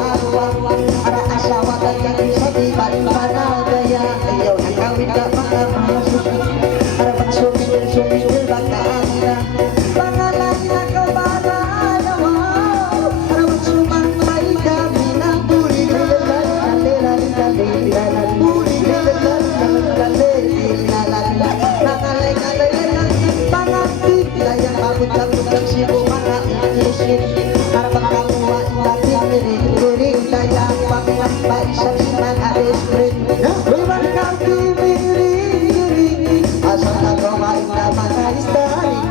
aruang Para asawa kaya sa tibat panagaya Ayaw nakawin ka mga masusunod Para pag sumigil baka na Pangalan na kabarayawa Para pag sumangmay kami na Pagkakutang sibo mga ikisin Para pagkakuha natin rin Kaya panglampay sa siman aris rin Wiwan kang kimiring Asal na kumain na mga istari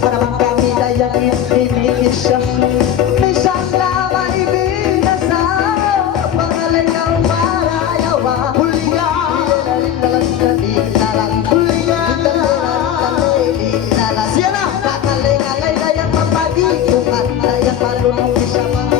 Para bang kami dayang ibigisa Isang lamang ibigasa Pangalan ng marayawa Siya na! Kakalay-alay dayang mapagitungan Dayang malunong sa mga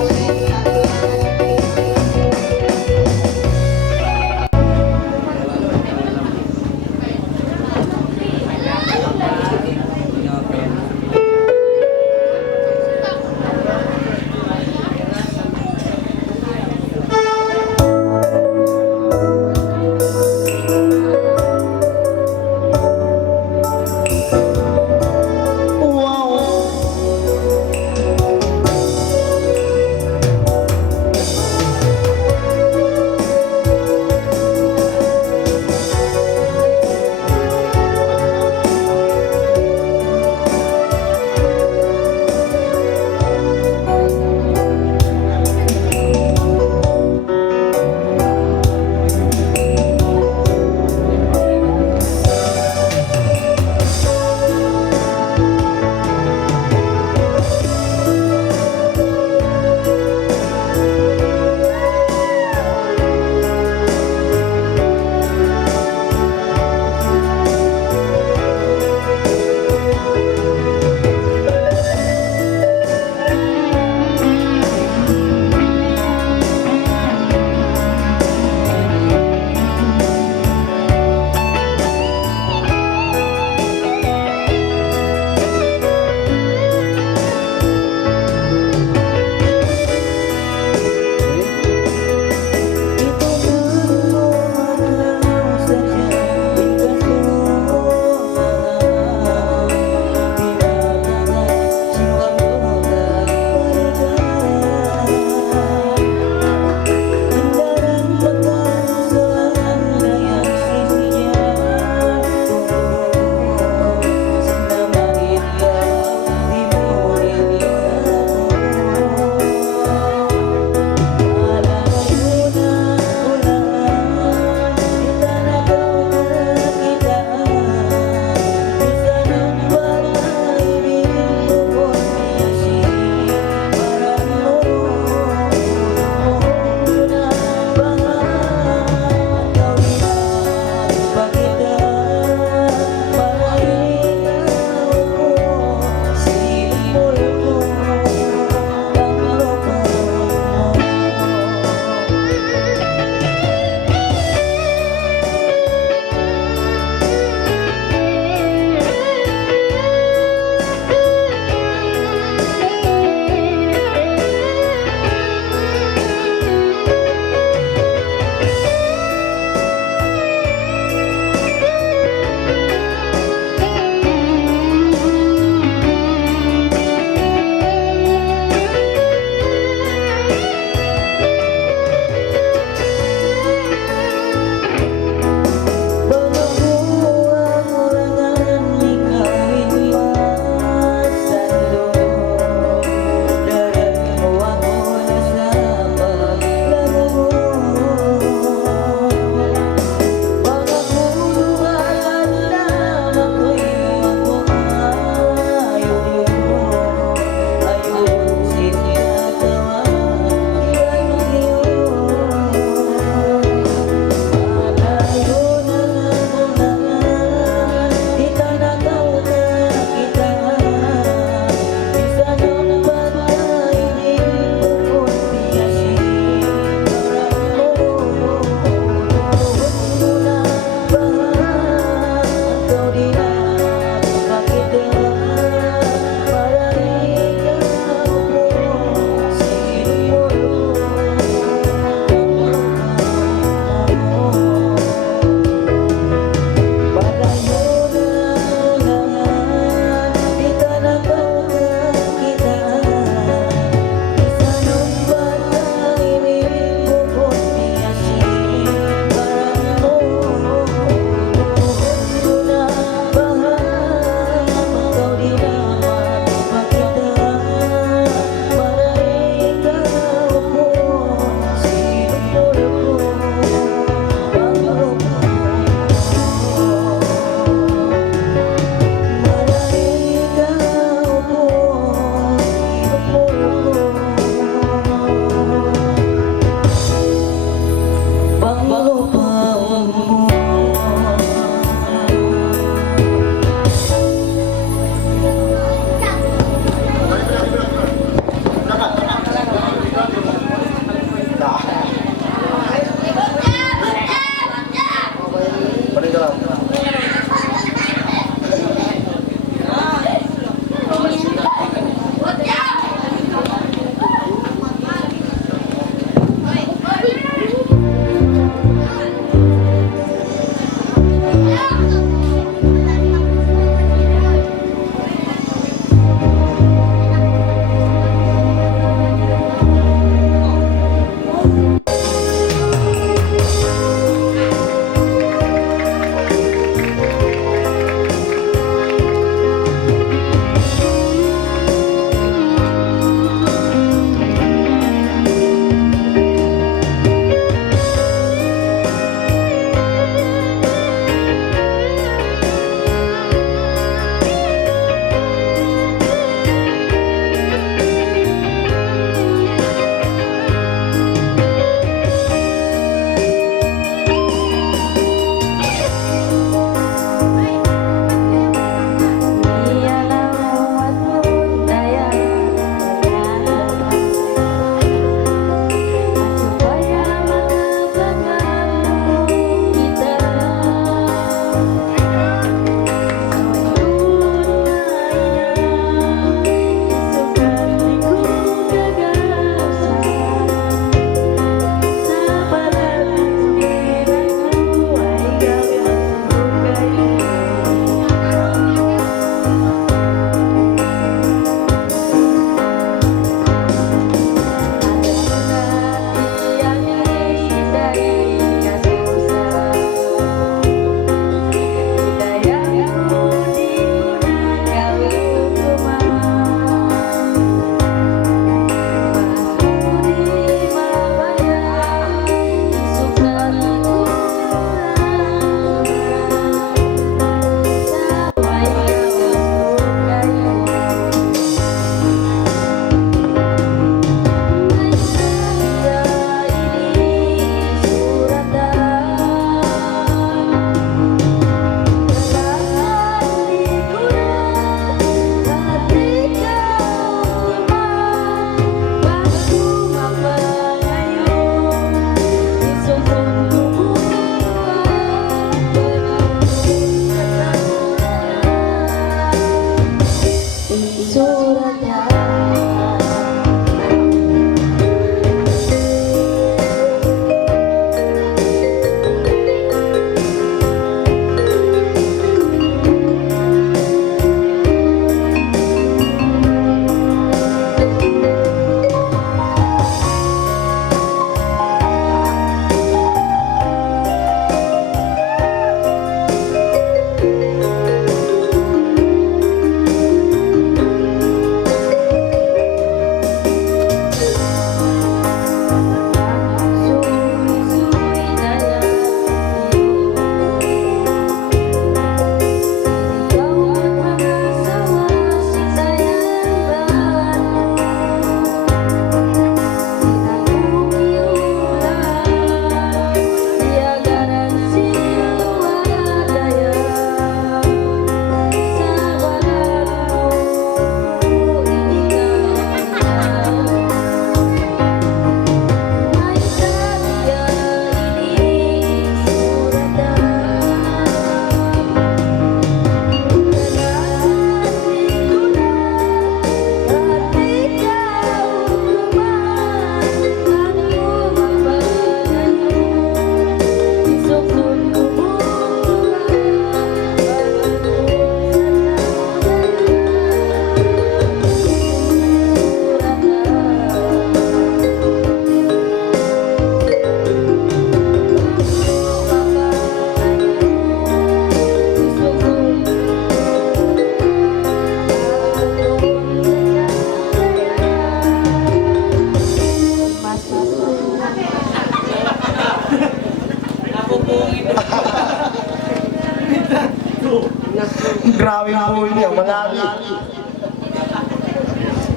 aming buhay niya, manali.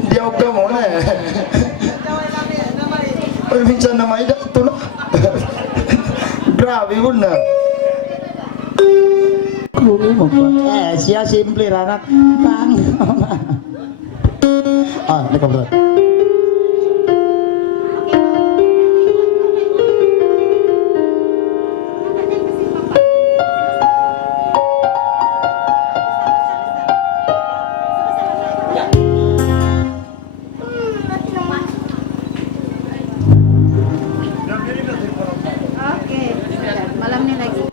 Hindi ako ka muna eh. Ay, minsan na may ito na. Grabe mo na. Siya simple anak bang. Bro. Okay. Malam ni lagi.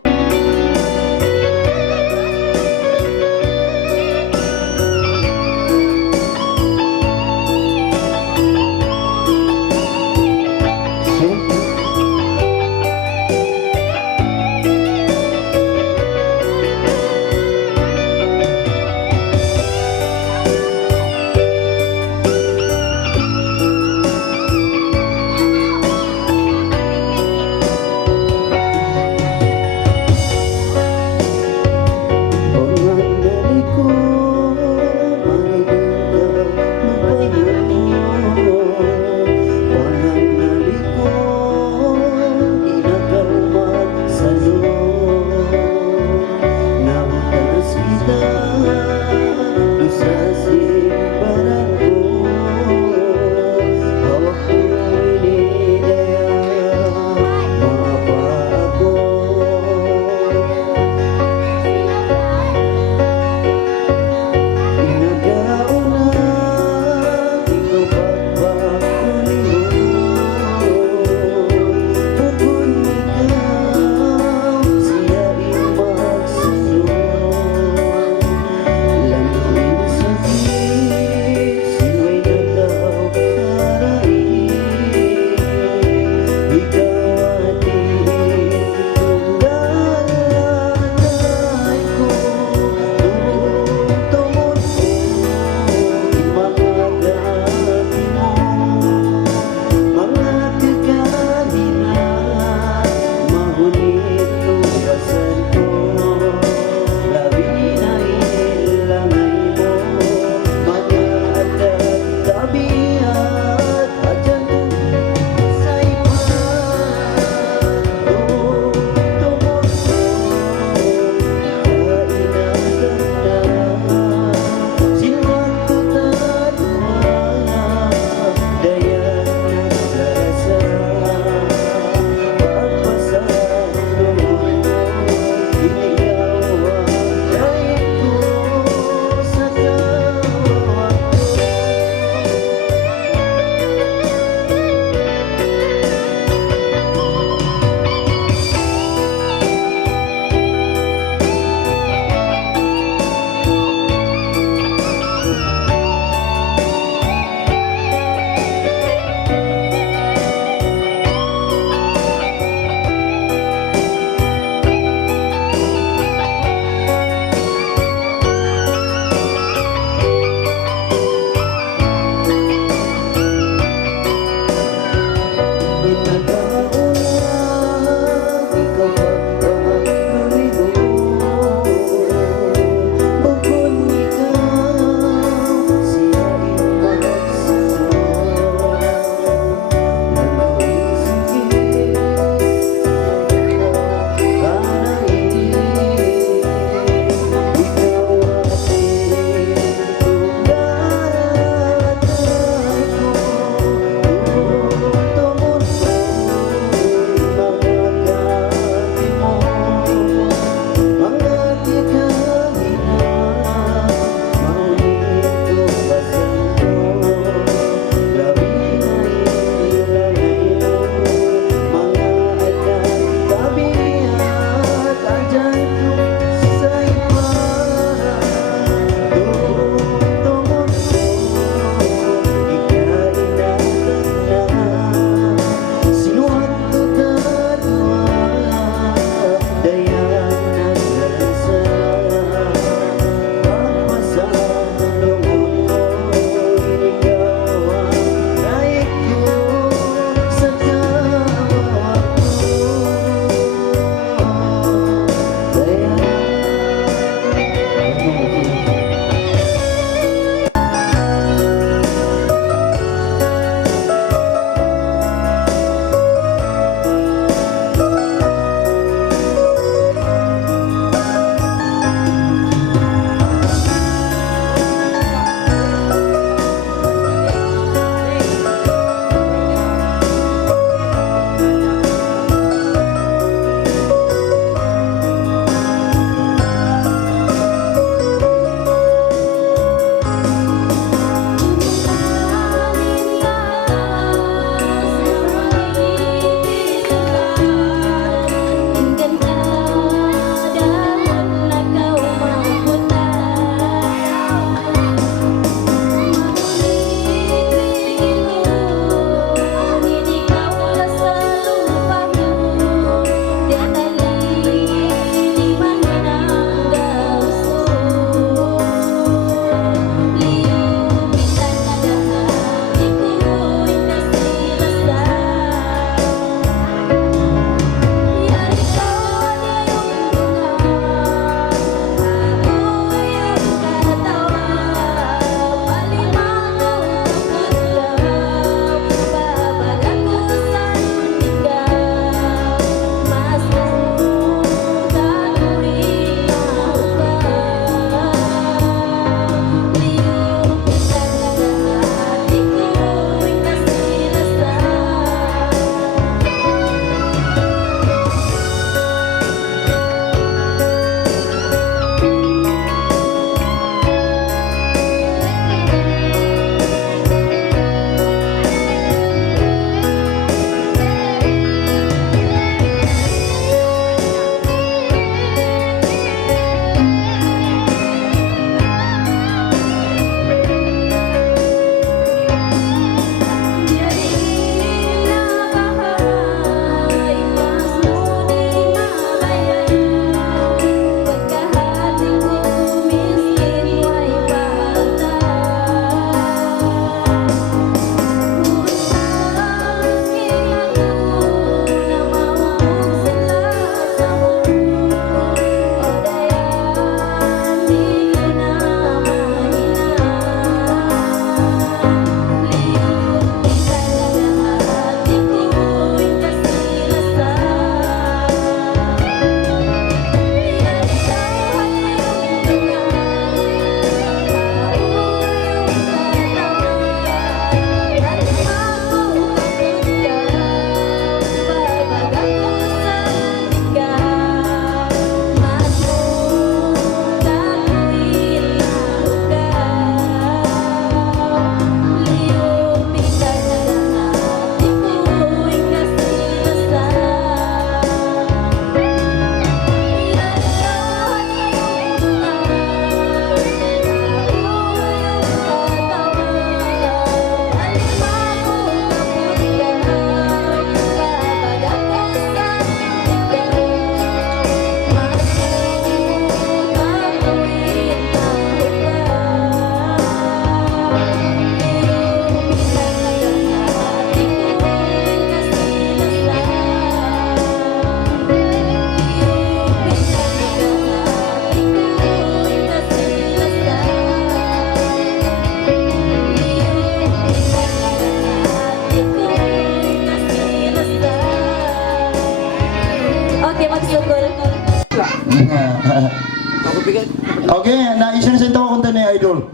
Okay, na-isinasenta ko konta ni Idol.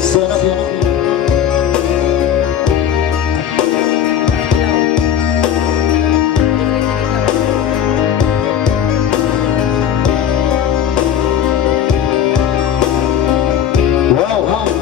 Sana yan. Wow!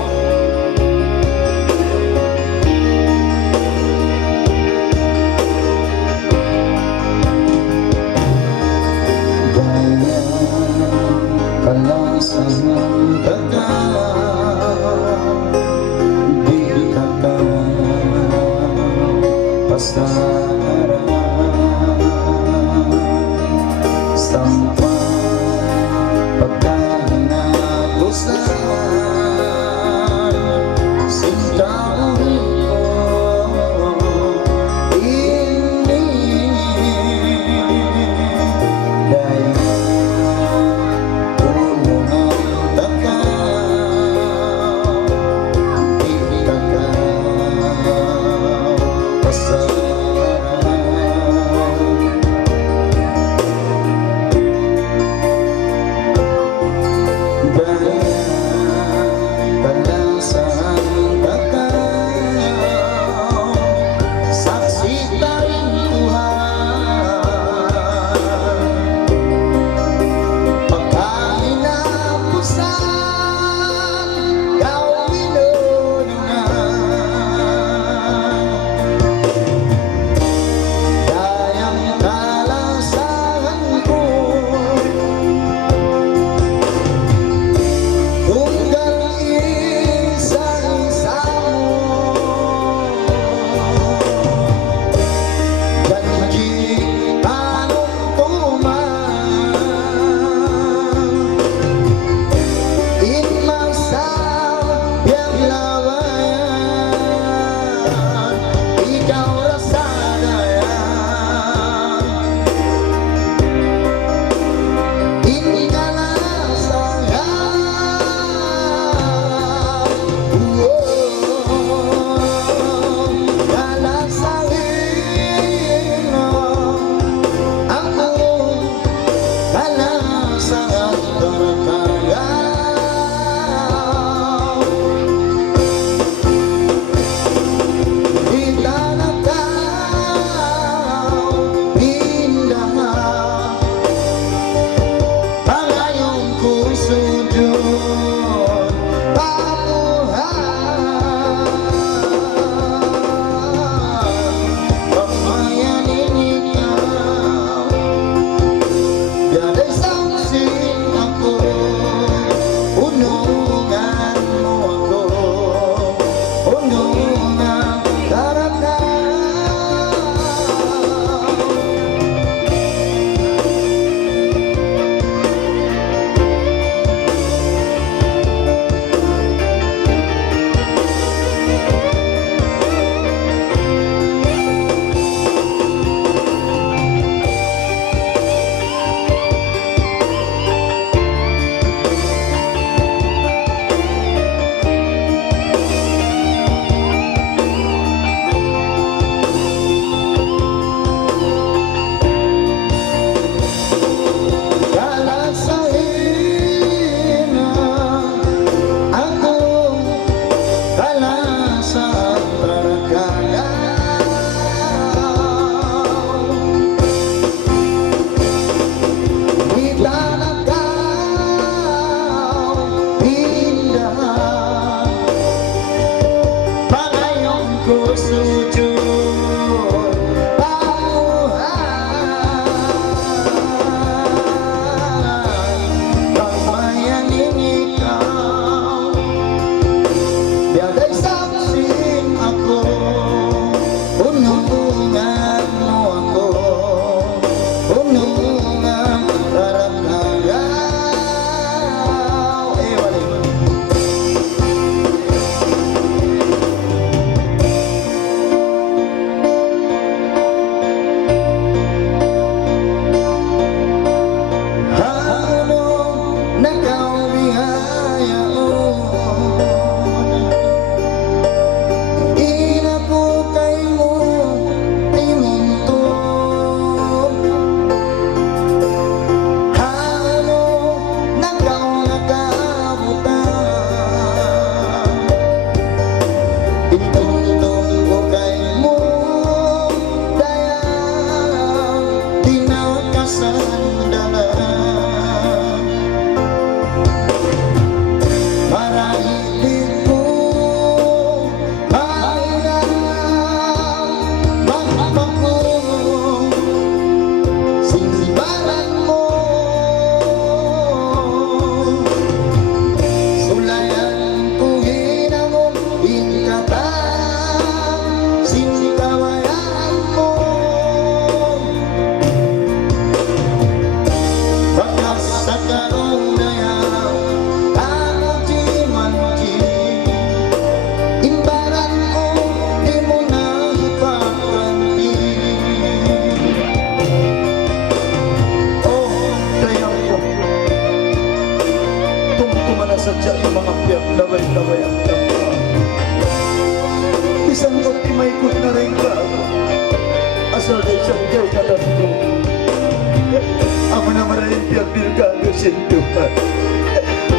Bilgado Sintuhan.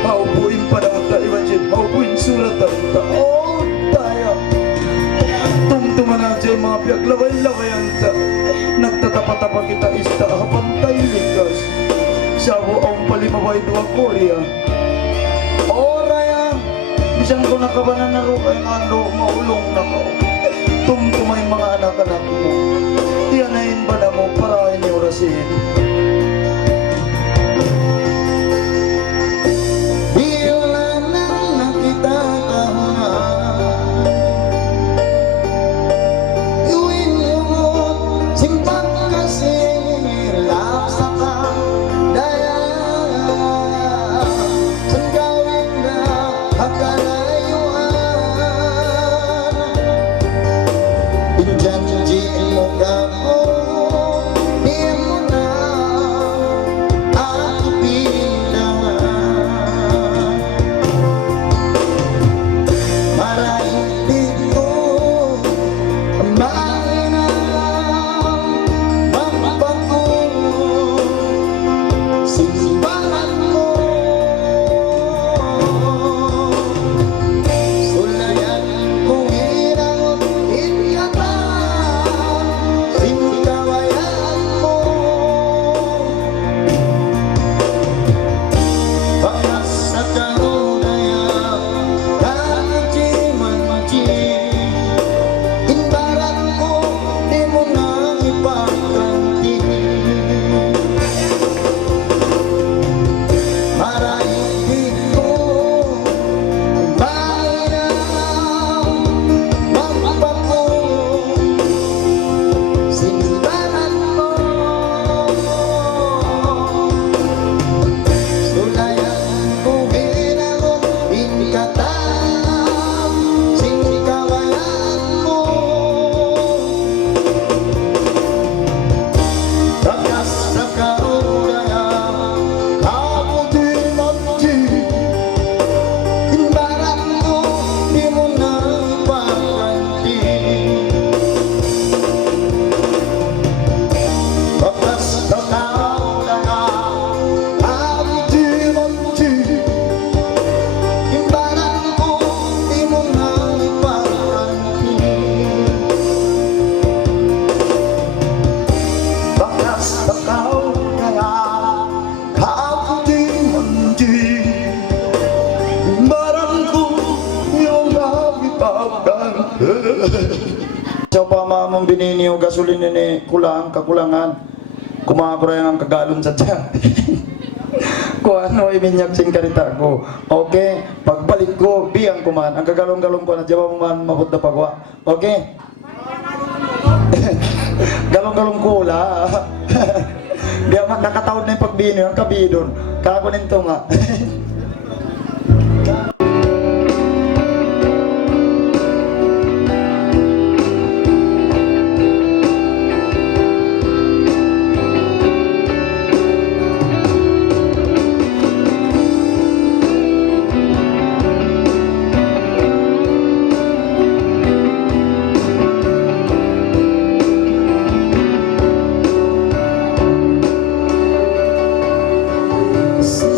Haupuin panahon ta iwansin, haupuin suratan ta. Oh, tayo. Tumtuman na dyan mga piyag, laway-lawayan ta. Nagtatapa-tapa kita ista, hapantay likas. Sabo ang palimaway duwa Korea. Oraya, bisang ko nakabanan na ro kay ando, maulong na ko. Tumtumay mga anak-anak mo. Tiyanayin ba na mo para iniurasin? Bilang nang nakita tahunan, iwin lumot, simpak kasi laksa ka, daya saan gawin na hakalayuan. Injanjiin mo ka mo, di mo na ako pinangan. Marahilig ko ang mainang magbago simbahan mo. Sulayan ko hirang inyatan, sinikawayan mo. Bakas sa karunaya, kaji-manji, imbaran ko, di mo na ipagkanti. Marahilig ko ang mainang magbago simbahan mo. Sulayan ko hirang inyatan, sinikawayan mo. Bakas sa kauraya, kabuti-mati, imbaran ko, di mo na ipagkanti. Bakas sa kauraya, kabuti-mati, imbaran ko, di mo na ipagkanti. Bakas sa kauraya, kabuti-mati, imbaran ko, yung nakipagkanti. Sa pamamong bininiyo gasolina ni kulang kakulangan kumakura ang kagalon sa tiyan. Kung ano iminyak sing karita ko. Okay, pagbalik ko biyang kuman ang kagalong-galong ko na jawa mo man mabot na pagwa. Okay? Galong-galong kula. Di man nakataod na yung pagbiniyo ang kabidon. Kakunin to nga. Sa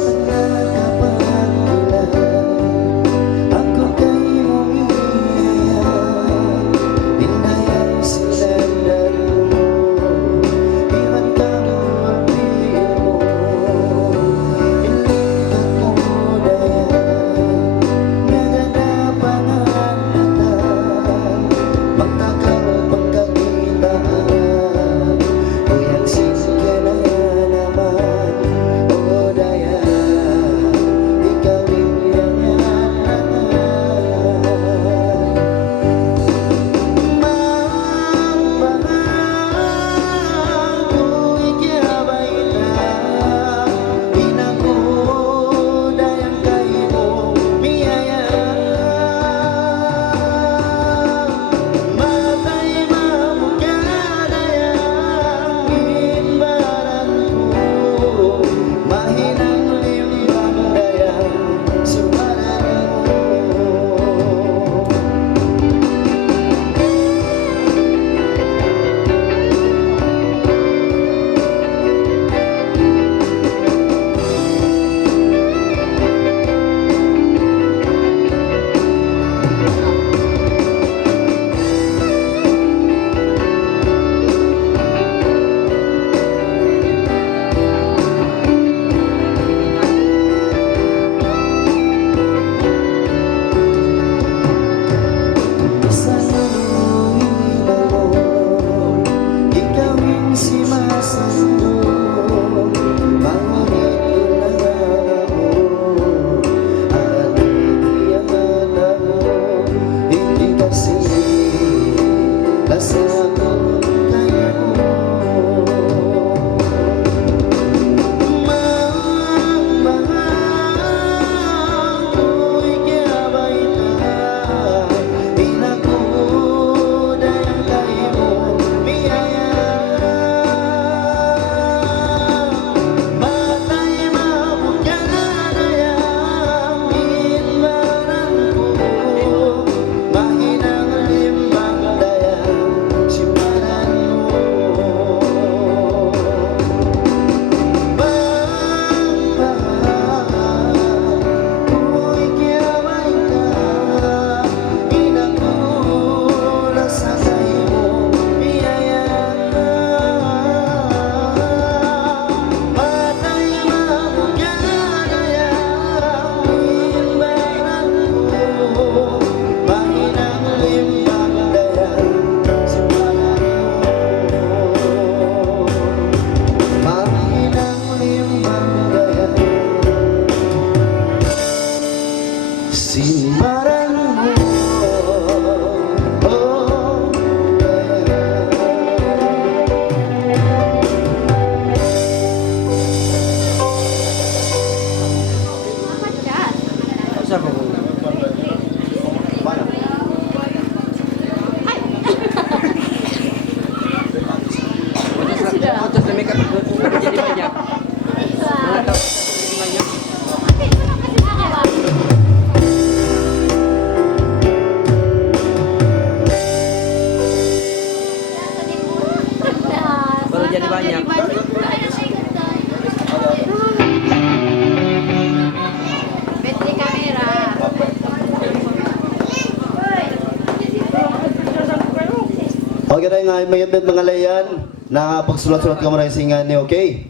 Okay rin nga, may event mga layan na pagsulat-sulat ka mo rin singan ni, okay?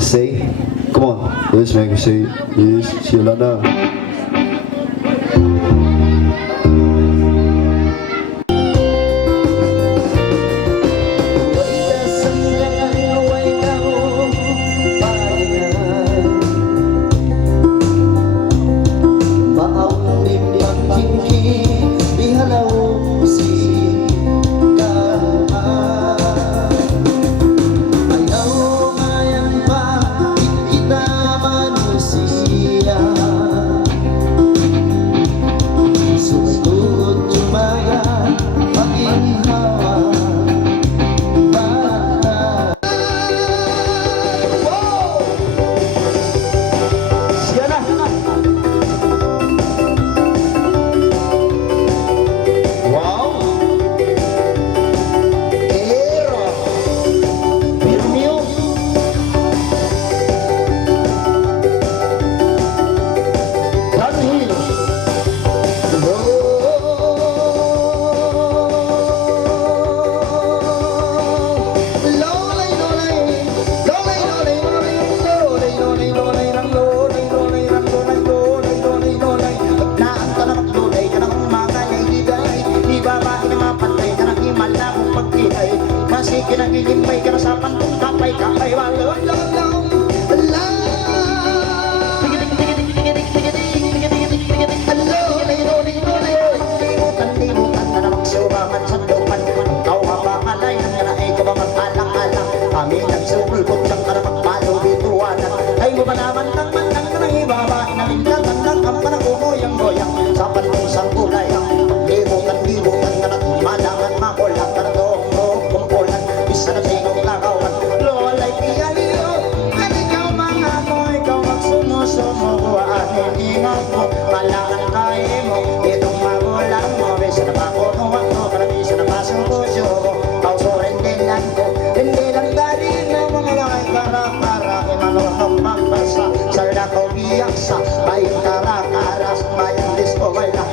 Say, come on. Yes, make say, yes, sila na. Kinagigimay ka na sa pantong kapay kapay walong lolong Amin ang sulbot siyang karamang palubituanan ay mo ba naman ng mandang ka ng ibaba inalingkatan ng ang panang umoyang-goyang sa panungsang kulay libutan-libutan ka ng malangan makulang ka na doong kumpulan isa na sinong lakawan lolay piyaliyo at ikaw mga mo ikaw magsumusumo hindi nga mo malangan tayo mo itong magulang mo bisa na pakunuhan mo karabisa na pasungkusyo mo pausurin din lang ko hindi lang dali na mga lakay para-para imanuhang magbasa sa lakaw biyak sa bayang karakaras bayang disco wala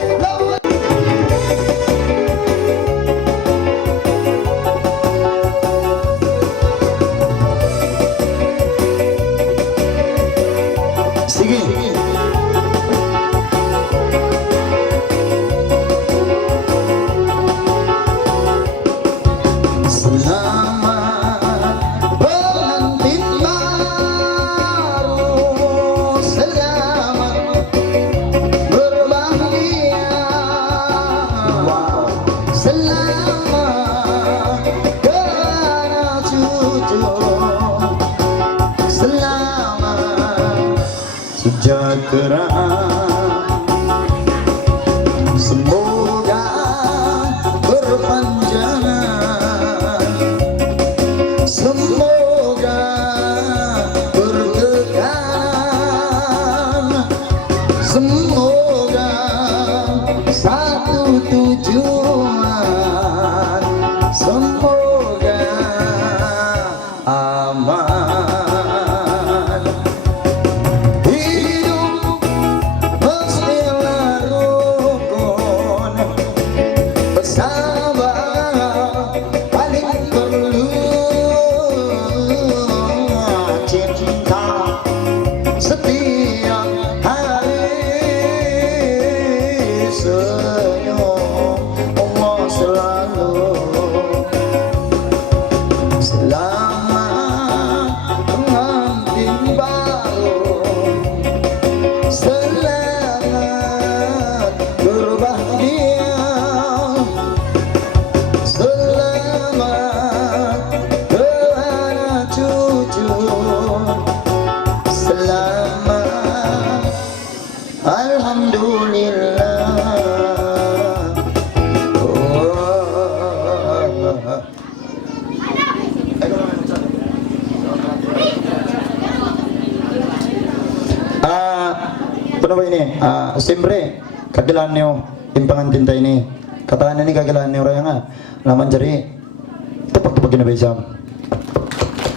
Sige. Salamat pengantin baru selamat berbahagia selamat karena cucu selamat sejahtera semoga berpanjangan semoga berkekalan semoga satu tujuan semoga aman hidup mestilah rukun bersabar paling perlu cinta setiap hari senyum Allah selalu selamat pengantin baru selamat berbahagia selamat kepada cucu selamat alhamdulillah Ano ba ini? Siyempre, kagilaan niyo yung pangantin tayo ni. Kataan ni kagilaan niyo raya nga. Naman jari, ito pagtupagin na ba isang?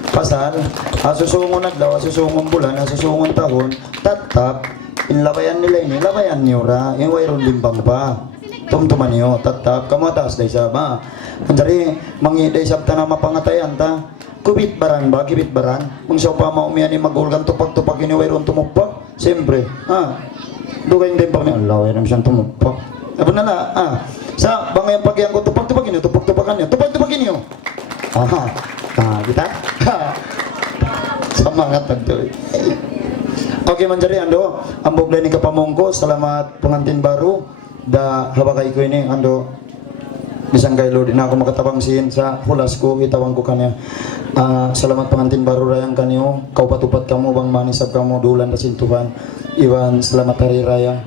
Pasal, asusungon adlaw, asusungon bulan, asusungon tahon, tatap, inlabayan nila ini, labayan niyo ra, yung wayron limbang pa. tumtuman niyo, tatap, kamatas, day sa ba. Manjari, mangi day sabta na mapangatayan ta. Kubit baran ba, kibit baran. Kung siya pa maumiyan ni magulgan, tupag-tupag ini wayron tumugpak. Siyempre, dugay din pa niya, Allah, wayron siyang tumugpak. Apa na la, sa bangayang pagyan ko, tupag-tupagin niyo, tupag-tupagan niyo, tupag-tupagin niyo. Kita? Semangat tentu. Oke manjari ando, ambok dari kapamongko, selamat pengantin baru. Da habakay ko ini ando bisang kailo din ako makatabang sin sa hulas ko itawang ko kanya. Selamat pengantin baru rayang kanyo, kau patupat kamu bang manisab kamu dulan da sintuhan. Iwan selamat hari raya,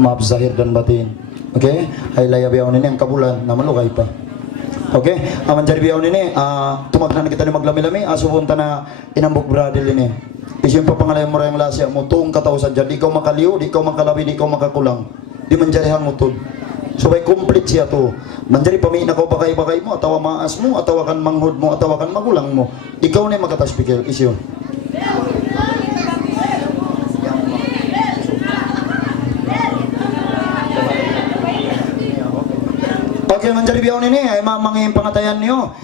maaf zahir dan batin. Oke, ay layabiyaw ini ang kabulan na malukay pa. Oke, aman jari biyaw ini, tumagnan kita ni maglami-lami, subunta na inambok bradil ini. Isin pa pangalay mo rayang lasya mo, tuong katausan dyan, di ikaw makaliw, di ikaw makalabi, di ikaw makakulang. Di manjari hangutod. So by complete siya to. Manjari pami na ko bakay-bakay mo, atawa maas mo, atawa kan manghud mo, atawa kan magulang mo. Ikaw na makataspikil, isyo. Okay, manjari biyaw ini, ay mamangin pangatayan niyo.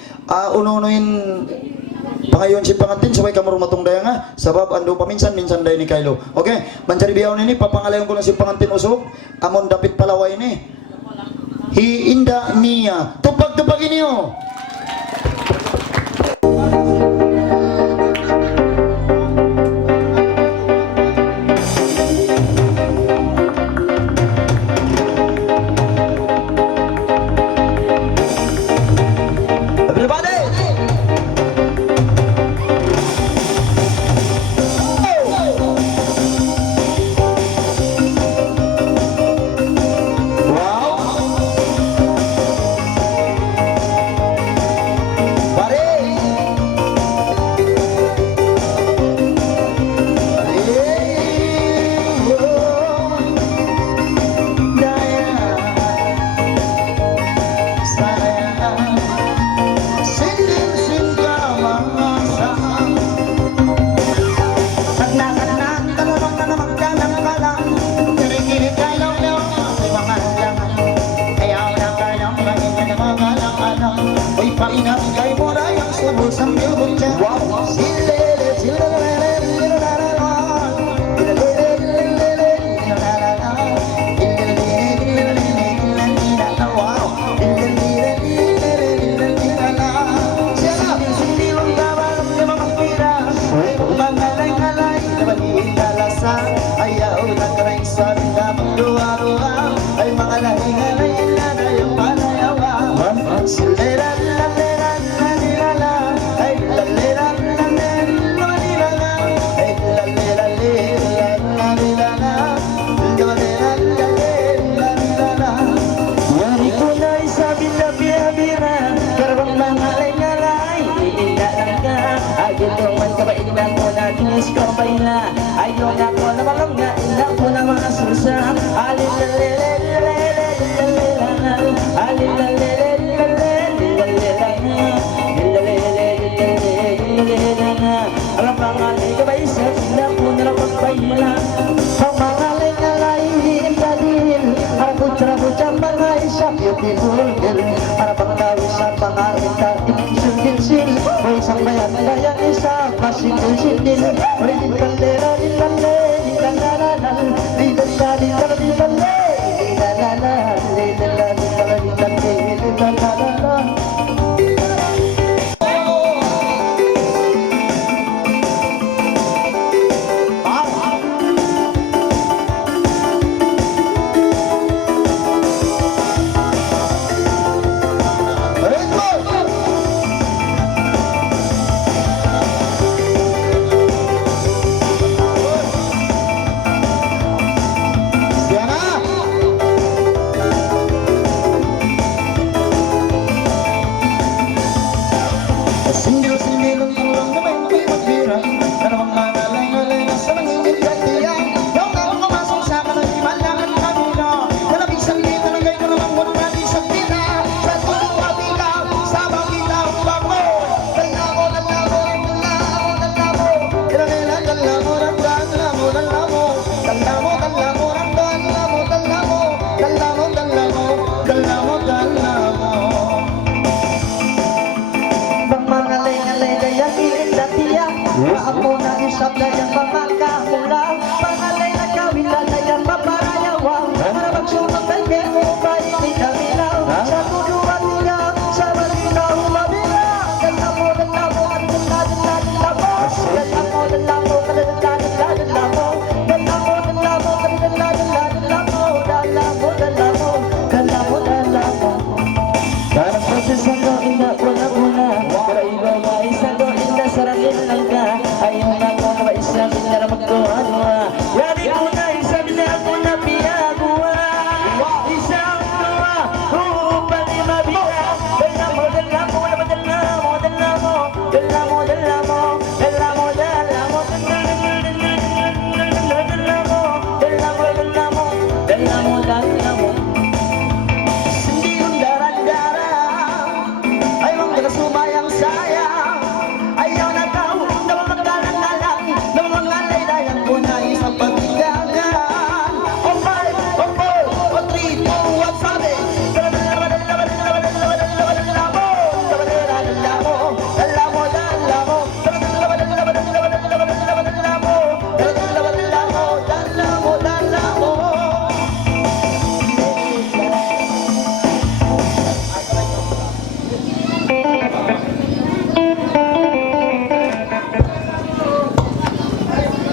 Uno-unuin pangayon si pangantin sabay ka marumatong daya nga sabab ando paminsan-minsan daya ni Kylo. Okay, manjari biyaw ini papangalayon ko na si pangantin usok amon dapit palaway ni hiinda niya tupag-tupagin niyo. Painagay mo na yung subo sa milbong dyan. Silele, silele, ayaw na karang sanda magduwa-duwa ay mga lahi-lahi na na yung panayawa. Silera ayaw na ko na malangga, ina ko na mga susa. Alam pangalay ka ba isa, ina ko na napagpahila. Pamangalay nga lain di imdadil, arabut-rabut ang mga isap yung tinulil. Para pangtawi sa pangalay ka, ikinsil-kinsil. May isang bayan-bayan isa, pasinil-sinil. May kaldera dala mo, dala mo. Mangalay-ngalay na yan, iindatya. Maamo na isap na yan, pangakamulang. Pangalay na kawilan na yan, paparayawang. Para magsunod kay Kemo, paigay kamilaw. Sa tuduan niya, sa malinaw, mabila. Dala mo, dala mo, at dala mo. Dala mo, dala mo, dala mo, dala mo. Dala mo, dala mo, dala mo, dala mo. Dala mo, dala mo, dala mo, dala mo. Parang pagsasago, ina, una-una. Pero iba ba isago, ina, sarangin lang ka. Ayaw na ko na ba isabi na magkuha-duha. Yari ko na isabi na ako na piyagua. Isang duha, upang imabila. Dala mo, dala mo, dala mo, dala mo. Dala mo, dala mo, dala mo, dala mo. Dala mo, dala mo, dala mo. Dala mo, dala mo. Hindi yung daran-daran ay mga sumayang sayang. Ayaw na daw na magdalang-dalang na mga laylayan ko na isang pagdagan. O 5, o 4, o 3, o 1, sabi.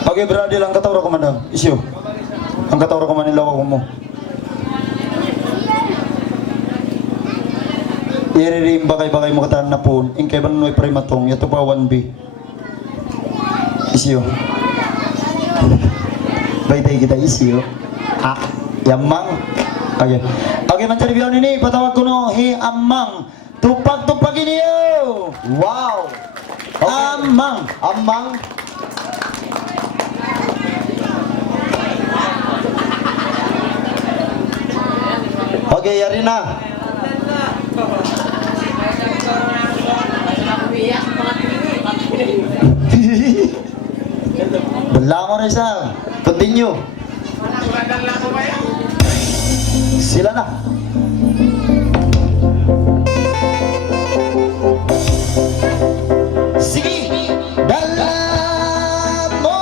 Okay, brother, ang katawra ko man daw. Isyo. Ang katawra ko man ilaw ko mo. Iririmba kay bakay mo katahan na po. In kay banoy primatong. Yato pa 1B. Isyo. Baitay kita isyo. Ah, yamang. Okay. Okay, mancari biyaw nini. Patawag ko no. Hi, amang. Tupag-tupagin niyo. Wow! Amang. Amang. Okay, yari na. Bala mo rin sa. Continue. Sila na. Sige. Dala mo.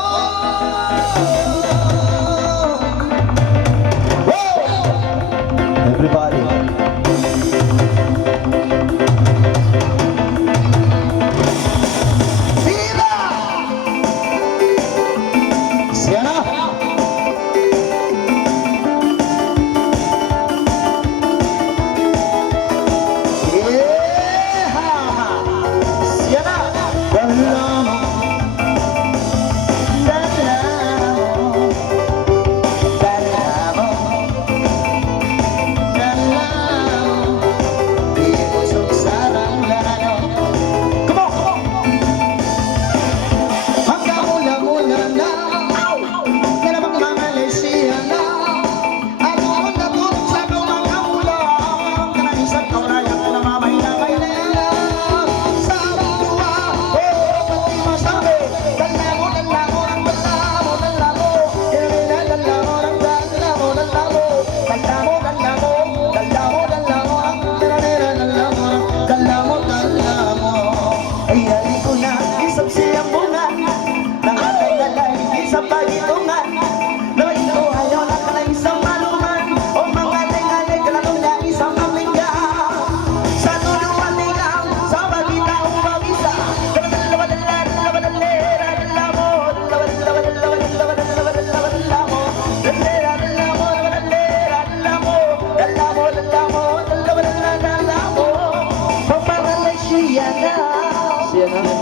Everybody. Siya na. Siya na. Dala mo. Dala mo. Dala mo. Dala mo. Di usok sarang lano. Come on, come on. Magkamula-mula na. Kaya bang Malaysia na. Ako na po sa kamangkamula. Kana isang kaurayan na mamay na kaila. Sa dua, pati masabi. Dala mo, dala mo, dala mo, dala mo. Dala mo, dala mo, dala mo. Dala mo, dala mo, dala mo, dala mo. Dala mo, dala mo, dala mo. Ay, hali ko na, isang siyang bunga. Nakakailalay, isang pagitungan. Naway ko ayaw na ka na isang maluman. O mga tingalay ka lang na isang mamingga. Sa tuluan nilang, sa bagita o mabisa.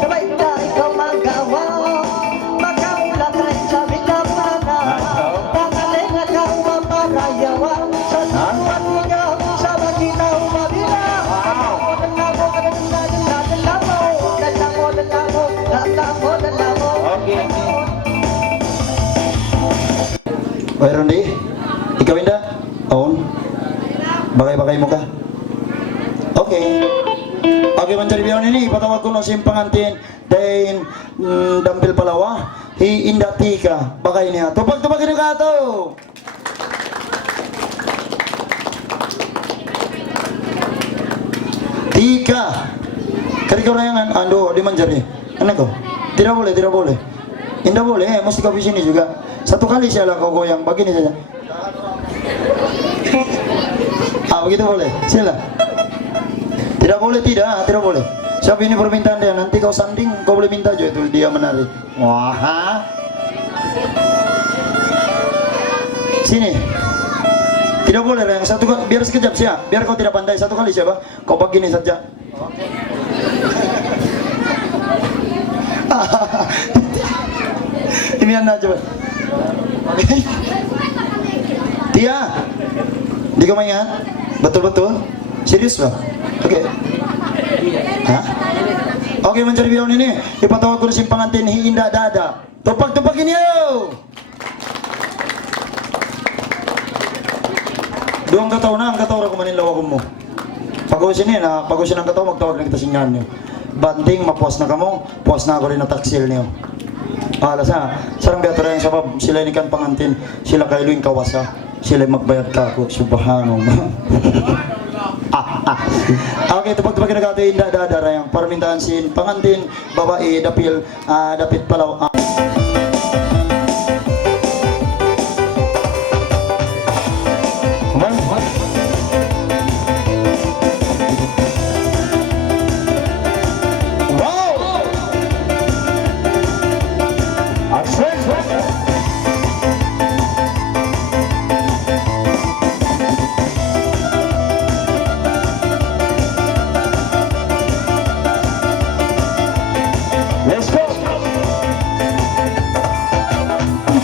Sabay ka ikaw magawa. Magkaula ka rin sa binapana. Pangalay nga ka maparayawa. Sa tuwan niya, sa bagina umabila. Dala mo, dala mo. Dala mo, dala mo. Dala mo, dala mo. Okay. Oy, Rondi. Ikaw inda? On. Bagay-bagay mo ka. Okay. Okay, mancari biyaw nini. Patawag ko no simpangantin. Dahin dampil palawa. Hi indati ka. Bagay niya. Tupag-tupagin ka to. Ika. Kari-karayangan, ando, di manjari. Ano ko? Tidak boleh, tidak boleh. Tidak boleh, mesti kau di sini juga. Satu kali saya lah kau goyang, begini saja. Begitu boleh, sila. Tidak boleh, tidak boleh. Siapa ini permintaan dia, nanti kau sanding, kau boleh minta aja itu dia menari. Wah. Sini. Tidak boleh yang satu kali, biar sekejap siap, biar kau tidak pandai satu kali siapa? Kau begini saja. Ini anda coba. Tia, di kau ingat? Betul-betul? Serius loh? Oke. Hah? Oke, mencari bidon ini ipatawa ko si pengantin Indah Dada. Tupak-tupak ini yo. Doang kataw na, ang kataw ra kumanin lawa mo. Pagusin na, pagusin ang kataw, magtawag na kita singan niyo. Banding, mapuas na kamo, puas na ako rin na taksil niyo. Alas ha, sarang beto rin sabab, sila ini kan pengantin, sila kayo yung kawasa, sila magbayad ka ako, subhanallah. Okay, tupag-tupag na kato Indah Dada yang permintaan sin pengantin babae dapil dapit palaw. Let's go.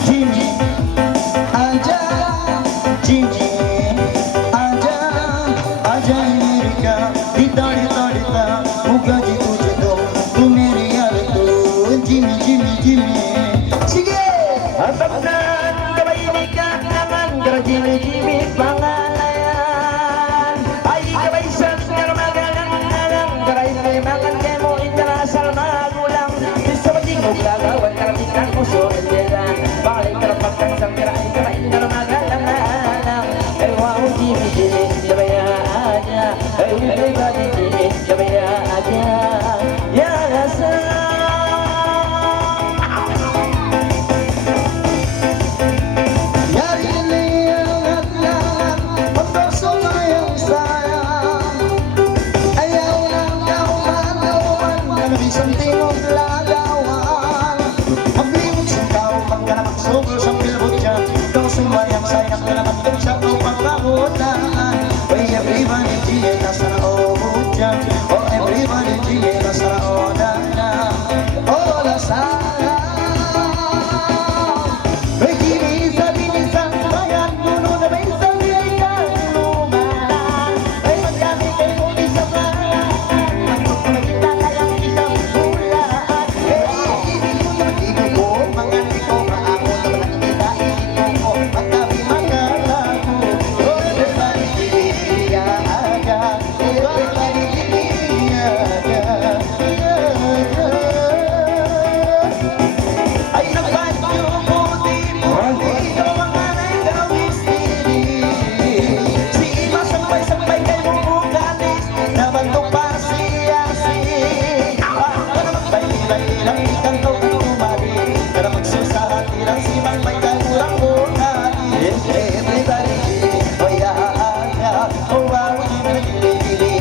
Jinji aja, jinji aja, aja Amerika, dita, muka jitu, tu meri altu, Jimmy. Sige. Atapnan kabaikan tangan Jimmy pangalayan. Ay kabaisan ngarmagalang garay makan kemo internasal magulang. Gagawan karapitan musuh jalan balik kerapatan sampai kerain ngarmagalang eh wow Jimmy jabaya aja eh pribadi Jimmy jabaya aja ya rasa. Sembayang sayang dalam satu pangkabutan. Oh everybody dia nasara oh hujan. Oh everybody dia nasara oh dana. Oh la sayang. Begini sabini sambayan dulu na bisa lihat rumah. Menjadi kamu bisa untuk kita yang bisa pulang. Ini pun begitu kok menganti kau aku teman kita ini. Matabi magalaku, oh everybody dia aja, everybody dia aja. Ay nagbanyo puti kau manganay gawis diri. Si Ima sampay kay mumugalis, nabanto pa siya-si. Para magbay-bay lang ikang kau tumari, para magsusahan ilang si Magbay kagurang buka. Everybody, oh yeah, oh wow, everybody,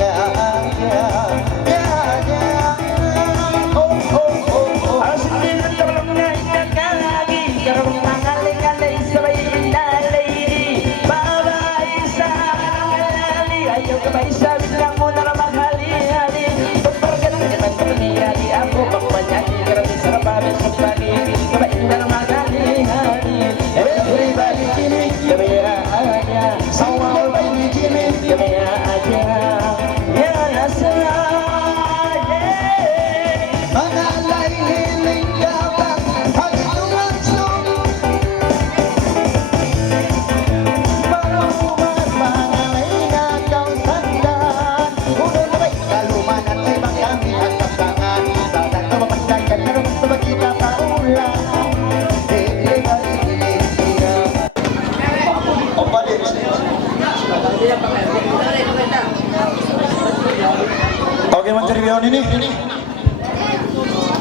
oh. Asin din ang tulong na ikakagi, karong nangalay-alay sabay pinalay. Babay sa alali, ayaw ka ba isabit lang mo na ramahali-hali. Pagpargan ka ng kapaniyali, ako pagpanyaki, karami sa rababi sa pag-ibig, sabay na ramahali-hali. Everybody Jimmy, jabaya aja. Semua baby Jimmy, jabaya aja. Ya nasara, mengalai healing dapat hati langsung. Baru mengalai kau sadar, interview ni.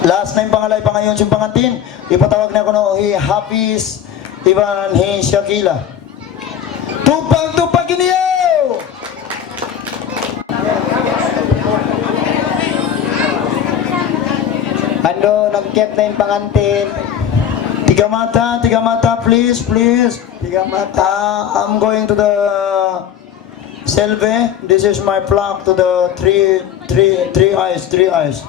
Last na yung pangalay pa ngayon yung pangantin. Ipatawag na ako no, Hafiz Ivan Shakila. Tupang kiniyo! Ando, nag-keep na yung pangantin. Tiga mata, please. Tiga mata. I'm going to the Selve. This is my plug to the three eyes. 3 eyes.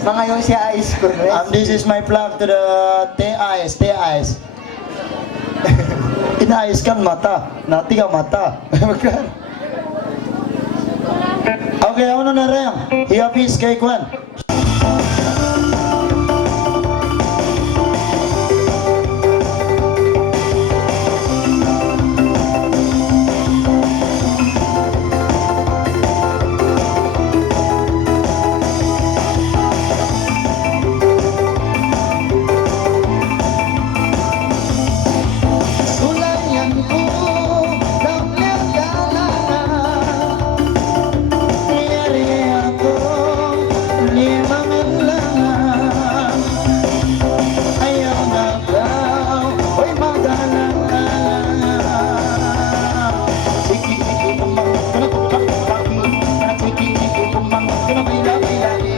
Mga yung si eyes ko. This is my plug to the T eyes. Inayos kan mata, na tiga mata. Okay, ano na rin? Hiapis kay Kwan. Sulayan ko ng nagdalanan. Niyari ako, limang langan. Ayaw na daw, oy magalang-galang. Siki-siki kumang, kanatutak-taki. Siki-siki kumang, kanamay-lamay-lagi.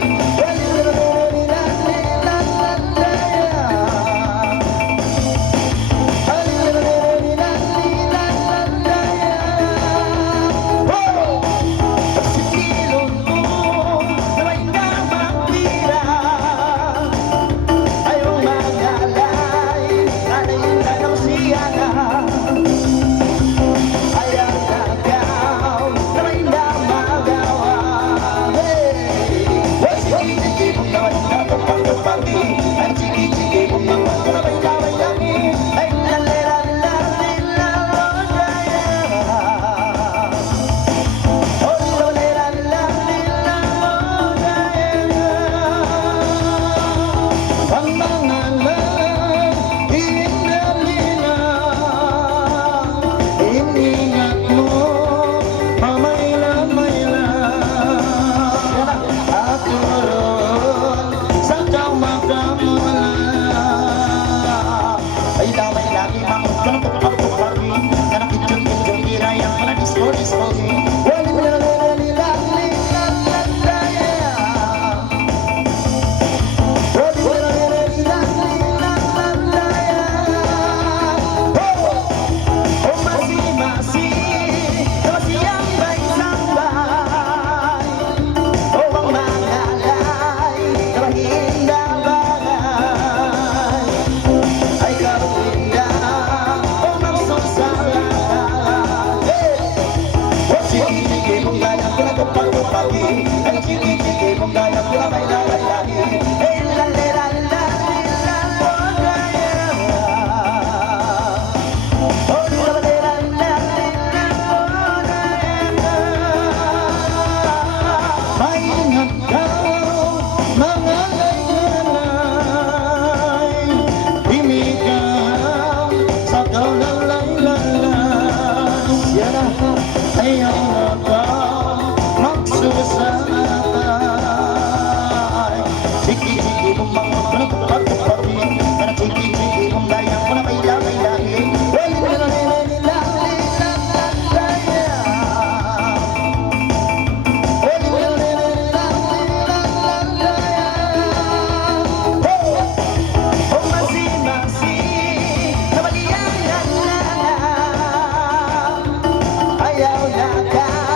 Ayaw na ka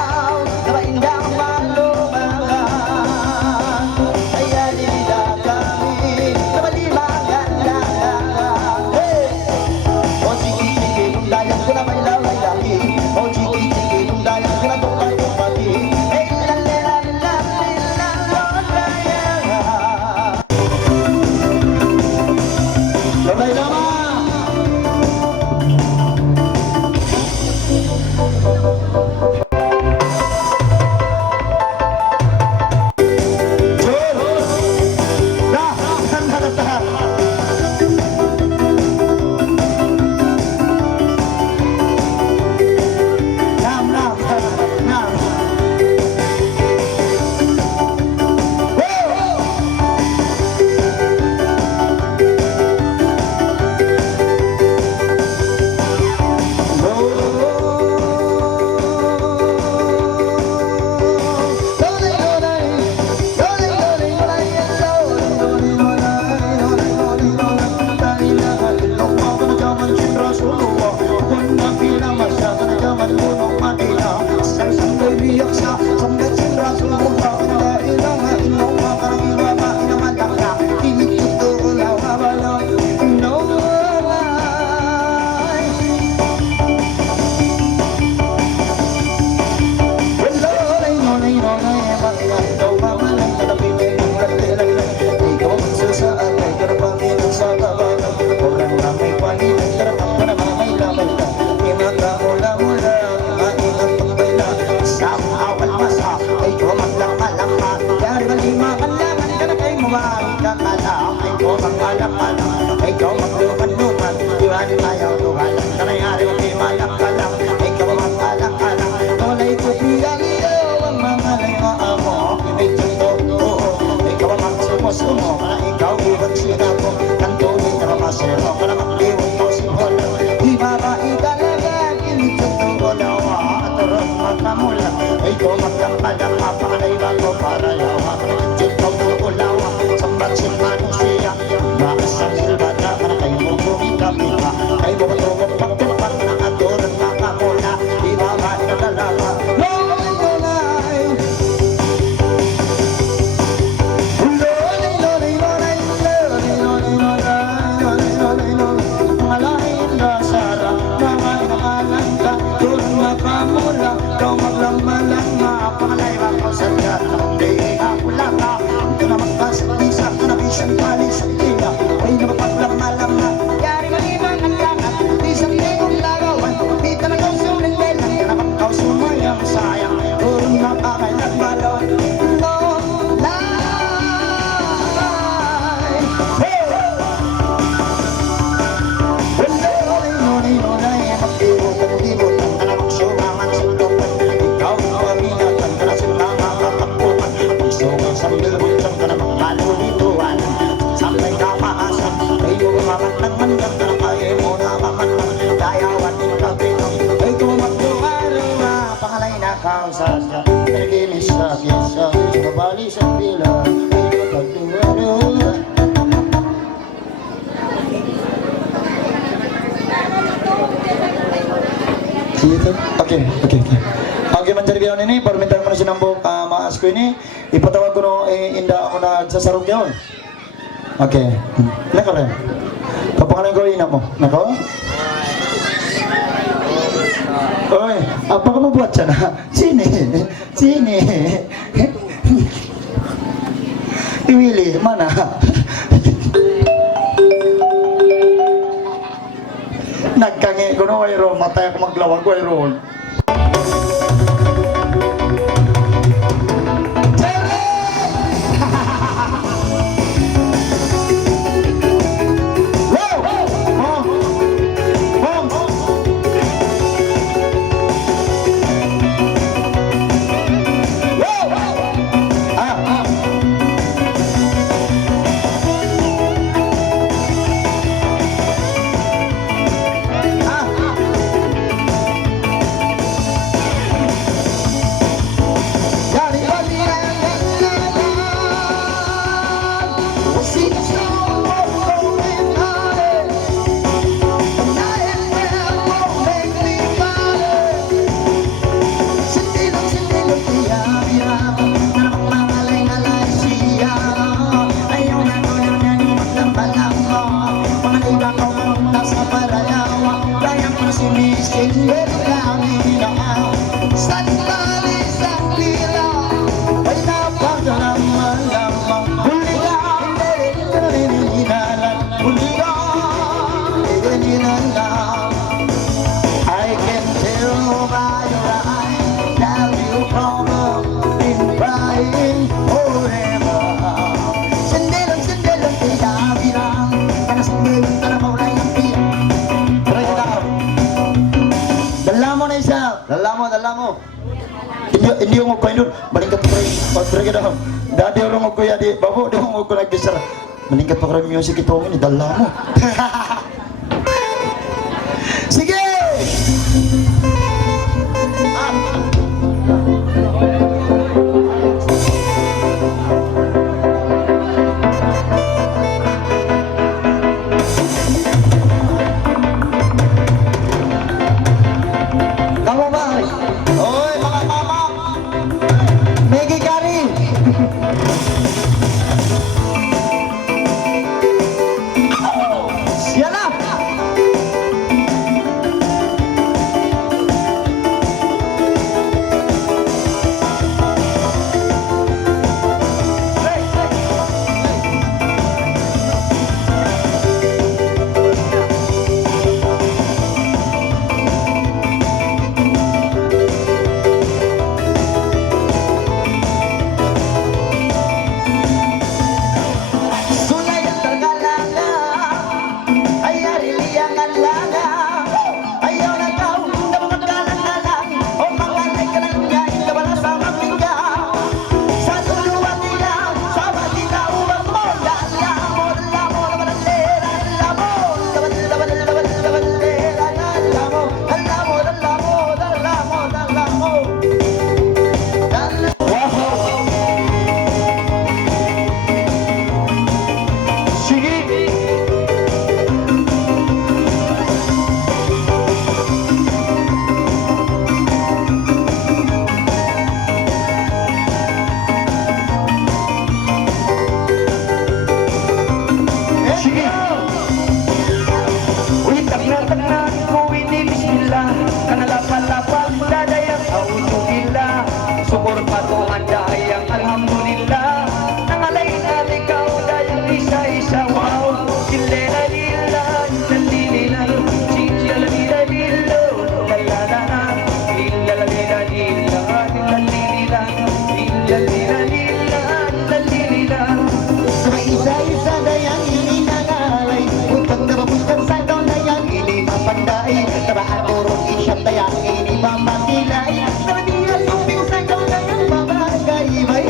Sambat sila sumuha na ilang inom Parang iwa pa inamalak na Timid ito ulaw wala No ikaw magluman-luman Iwanin ayaw tuhan Kanayari mo pimalang ka lang Ikaw magkalang-kalang Tunay ko biyang iyo Ang mga layaan mo Ay totoo Ikaw ang magsumo-sumo Para ikaw iwan sinapo Kantunin na masero Para magliwag ko si Holo Di babae talaga Kinitotoo lawa At ron magkamula Ikaw magkampalang Mapangalay ko para yawa Kinitotoo lawa Sambat si manusia Maasang silbata Para kayo mo kumikapit ka Ay mo matulog pagtupak Na aturan makamula Di babae na dalawa Kau maglang-malang Pangalay ako sa tiyan Hindi ako lang Ito na magpasag-isa Ito na bisan palis sa tiya Ay napapaglang-malang Yari malimang ang lakat Di sa tingong lagawan Di talagang suling belang Kaya naman kau sumayang sayang Turun na pakay nagmalon No lie Hey! Nonay Mag-iwot Ang talagang sumangan sa lupan Ikaw paminatan ka na sila makakapagpupan Pagsungan sa bilbutan ka na magkalulituan Sampai ka maasan Ay umaman ng mandang ka na kaya mo na mamanang Dayawan din ka pinong Ay kumagduwa-ruwa Pangalay na kausas ka Nagilis sa kisa Kabali sa pila Ay kumagduwa-ruwa Okay. Okay man jari biyaw ini, permintaan ko na sinambok maas ko ini, ipatawag ko no inda ako na sasarog yun. Okay. Nako rin. Papangalan ko ina mo. Nako? Oy, apa ka mabuhat siya na? Sini. Iwili, mana? Nagkangi ko no, Iron. Matay ako maglawag ko, Iron. Dala mo. Hindi yung ko indun, malingkat pa rin. Pag-break daw. Dati orang ko ya di, babo daw ko nagbisara. Malingkat pa rin music ito ni dala mo. Sige! ay Nabiya sumping sa ikaw na yung babagay May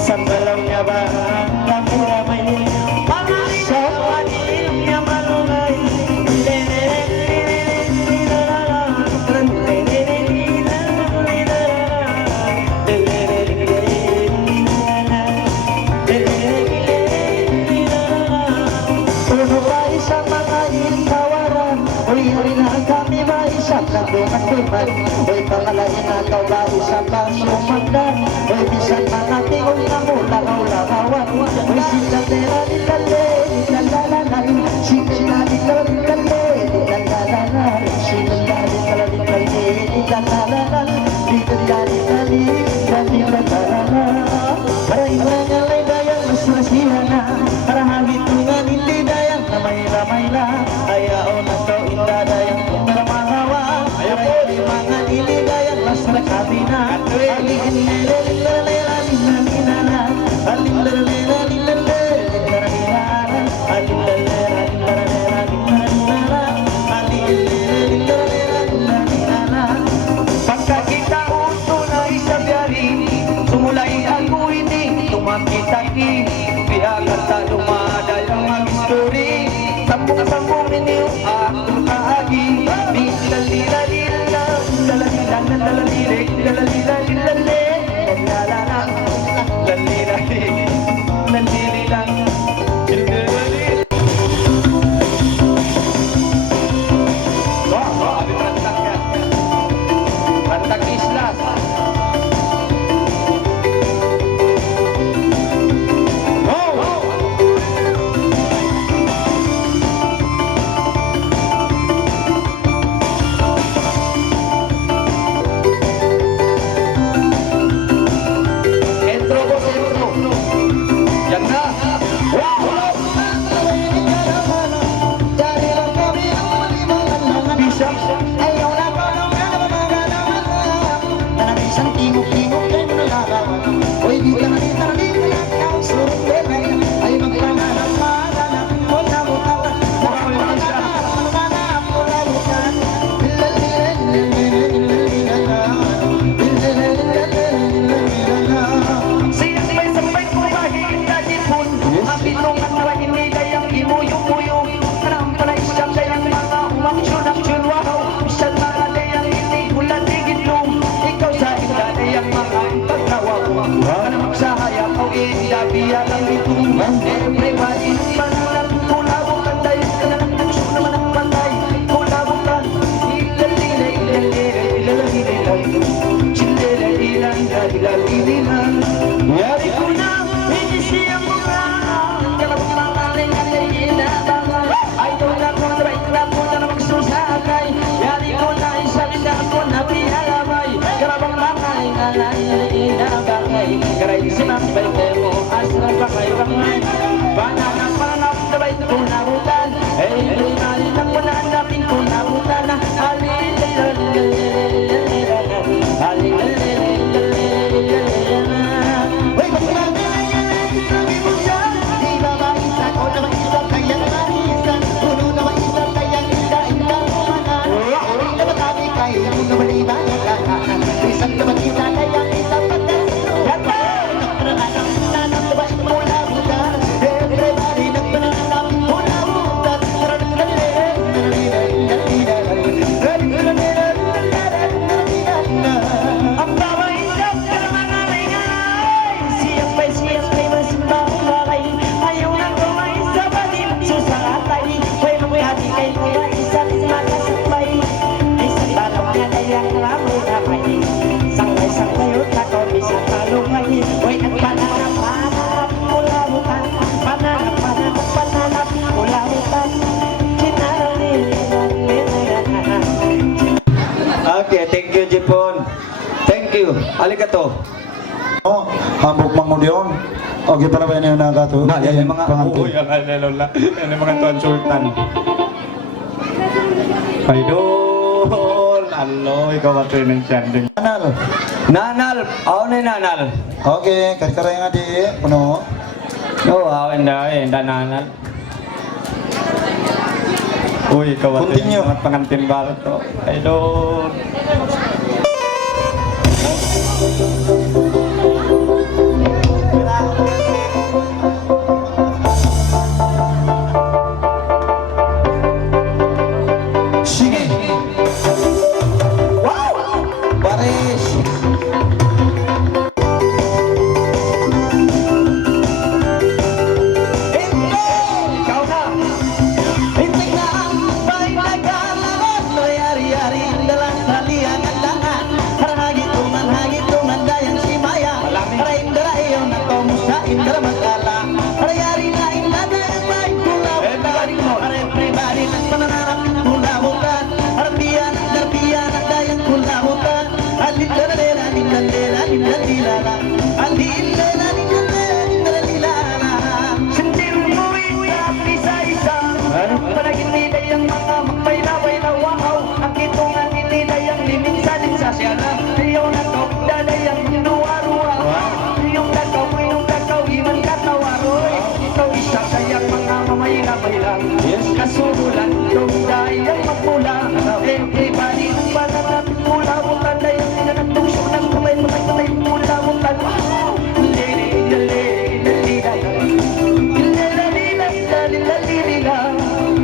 Sambalang niya ba ramay-ramay sa panin niya malunay puno ba isang mga ikawaran uy rin kami ba isang nagduman-duman uy pangalain na ikaw ba isang pasumandan uy bisan mga tingol na mula-ulawan uy sila-tera-lilale lilalalalan sila-lilale-lilale lilalalalan sila-lilale-lilale lilalalalan lilalale-lilale lilalalalan para imangalay dayang mas nasihan na para hangit nga hindi dayang na may ramay na ayaw na to indadayang para mahawa para hindi mga nilidayang mas nakabi na pagkakita uto na isabiyari sumulay ako hindi tumakitaki pihagan sa lumaday ang mag-story sampung-sampung ninyo akong kaagi Yari ko na, hindi siya mukha kalabang mamaling at ay inabangan idol na ko, sabay na ko na magsusakay yari ko na, isabi na ako na pihalamay kalabang mamaling at ay inabangay karay sinambay mo, asra pa kayo bangay bananang pananap, sabay ko nabutan ay rinalin ang mananapin ko nabutan na Okay, thank you, Jipon. Thank you. Arigato. Oh, Hambok mangudyon. Okay, para ba yun yung nakato? Na, yan yung mga pangantin. uy, ang lola. Yan yung mga tuan sultan. Idol, alo, ikaw ba ito yung siyanding? Nanal. Nanal, ako na yung nanal. Okay, karikaray nga di. Puno. No, ako hindi nanal. Uy, ikaw ba ito Continue. yung mga pangantin ba ito? Idol. Sige. Wow! Paris. Ikaw na. Hintik na ang bay nagkalaman. Mayari-yari ang dalang halian at langan. Harahagi-tungan dayang si Maya. Haraindara iyo na tomusa indara magkala. Harayari na indada ang may kulabutan. Harayari ng pananarap kulabutan. Harapian ang darpian ang dayang kulabutan. Alindara-lera, alindara-lera, alindara-lera. Alindara-lera, alindara-lera. Sentir mo isa-isa. Panaginida yung mga magpailaway na wow. Ang kitungan nilida yung liminsanin sa siyana. Ayaw na to, dalayang hinuwa-ruwa. Yung takaw, iman katawaroy. Ikaw isa sayang mga mamayla-maylang. Kasuhulan, itong dayang magmula. Everybody, pananapit mula. Butan dayang nanatungsok ng kamay mula. Butan, wow!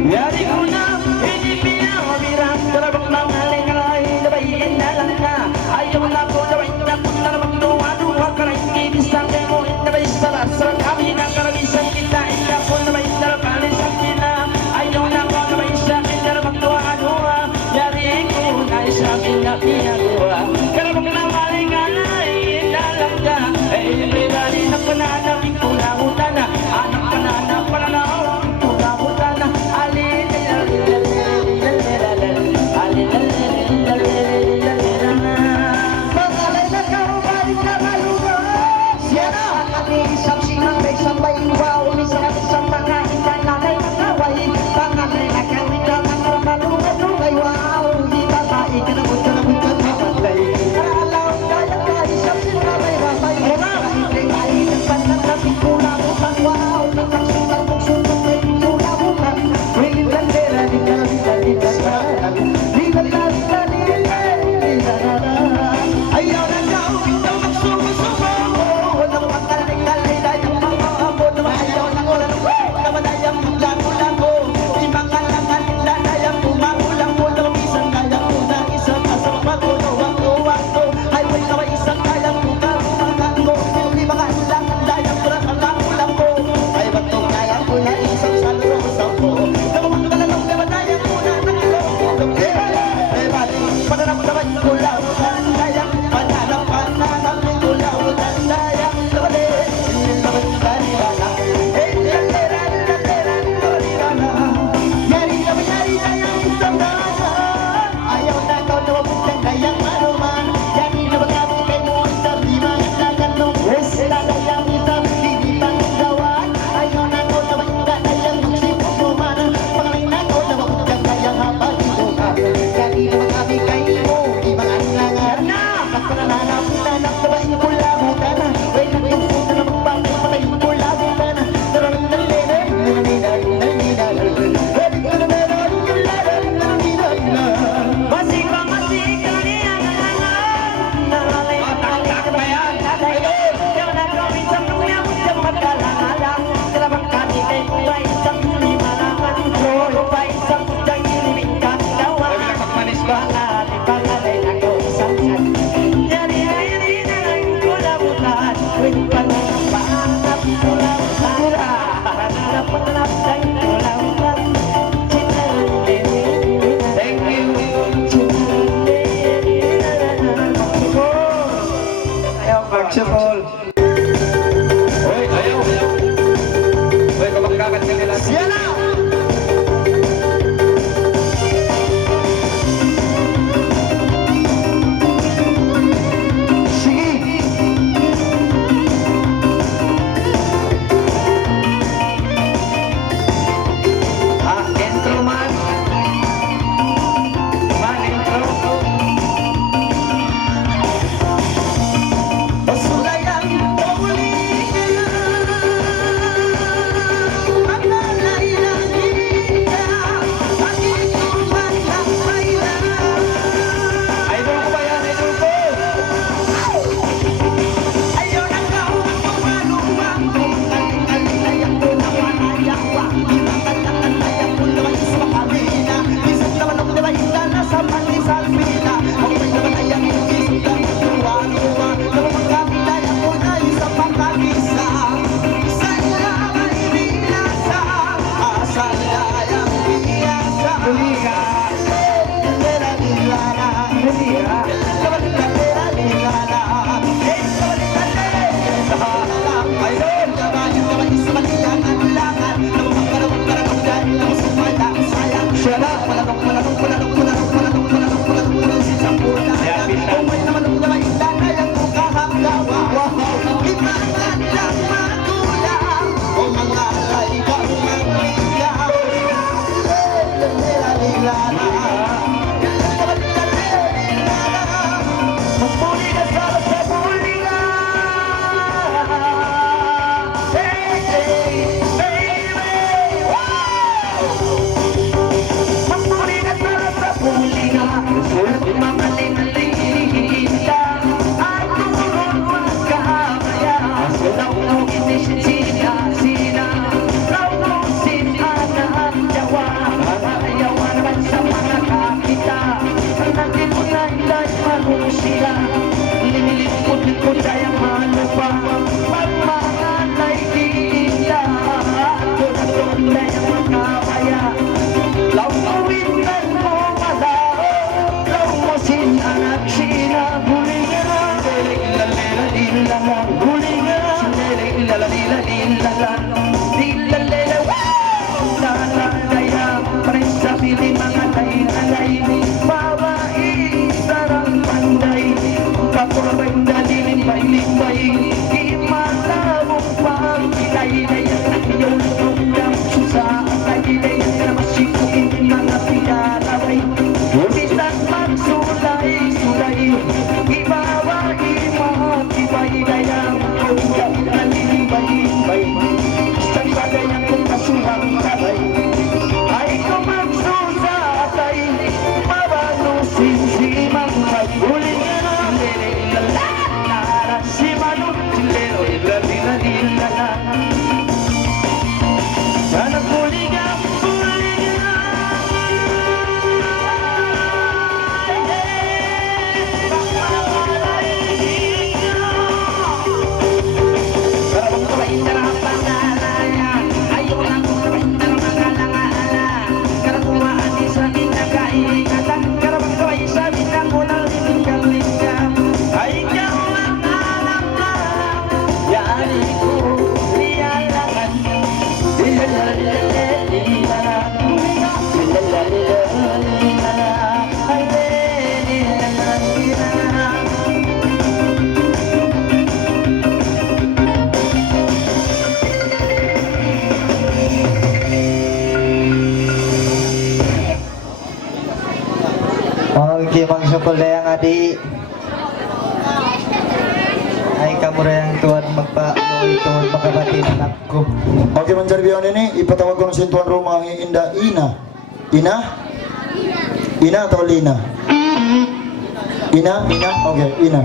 Yari ko na, hindi pinamabirang Darabang mga lingay, nabayin na lang na Ayaw na ko, nabayin na ko na namang duwa-duwa Karang ibisang demo, nabayin sa lasarang kami ng karamisan kita Ina ko nabayin na lang kalisan kita Ayaw na ko, nabayin sa akin na namang duwa-duwa Yari ko na isa akin na pinagawa Darabang mga lingay, na lang na everybody na pananapin ko na utana Anak ka na na pananaw Pagsipol. Uy, ayaw. Uy, kumakakat ka nila. Yan na! Sige! sayang biasa Lila Lila Lila Lila Okay, magsukule ang adi. Ay kamura yung tuwan tuwan makabati anak ko. Okay, manjarbiyon ini, ipatawag ko ng sintuan Roma ang Ina. Ina? Ina atau Lina? Ina? Ina? Okay, Ina.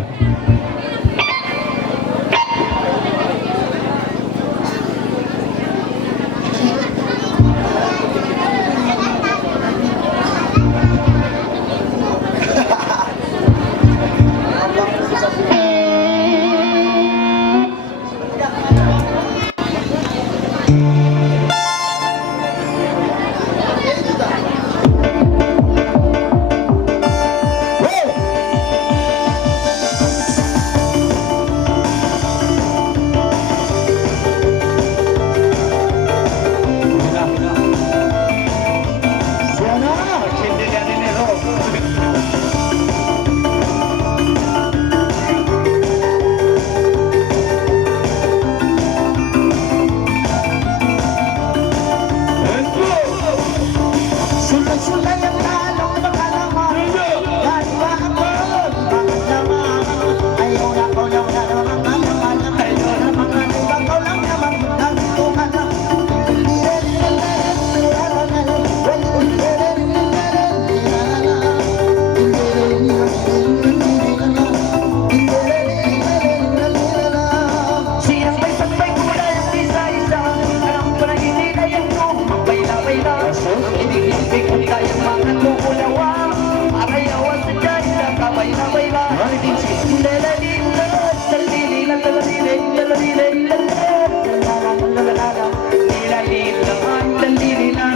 La la la la la la la la la la la la la la la la la la la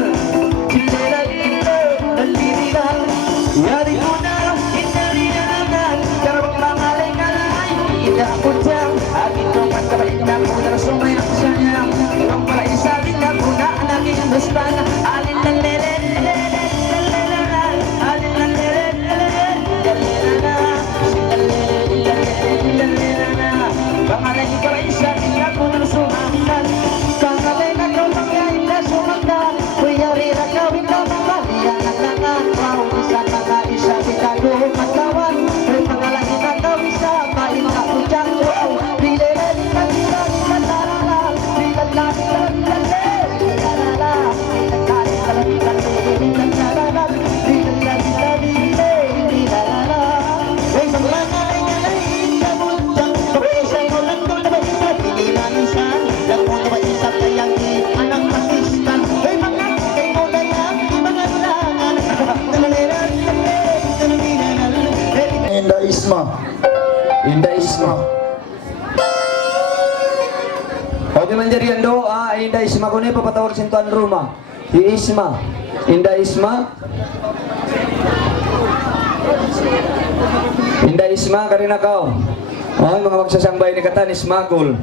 Pangalan ko ay isa, tingnan ko ng sumakan. Pangalan na ko mangyay na sumakan. Kuyari na gawin ka mga liyan at langan. Wow, isa mga isa, bitago magkawan. May pangalan na gawin sa main ka po dyan. Wow, bilele, bilele, bilele, Inda Isma. Inda Isma. Okay man diri ando, Inda Isma ko ni papatawag sintuan Roma. Si Isma. Inda Isma. Inda Isma karina kao. Ay mga magsasambay ni katan Isma cool.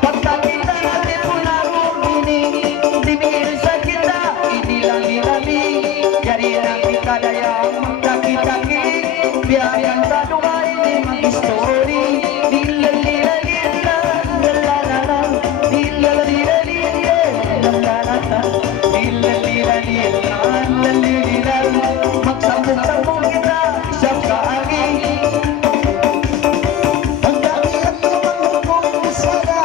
Pagkakita natin po na rumini, dimir sa kita, inilali-lali. Yari na kita dayang magdaki-daki, biyayang sa Dubai ni mag-story. Dilalila-lila, lalalala, dilalila-lila, lalalala, dilalila-lila, lalalila. Magsambong-sambong kita, isang kaagi. Ang dami at tumangkong sana,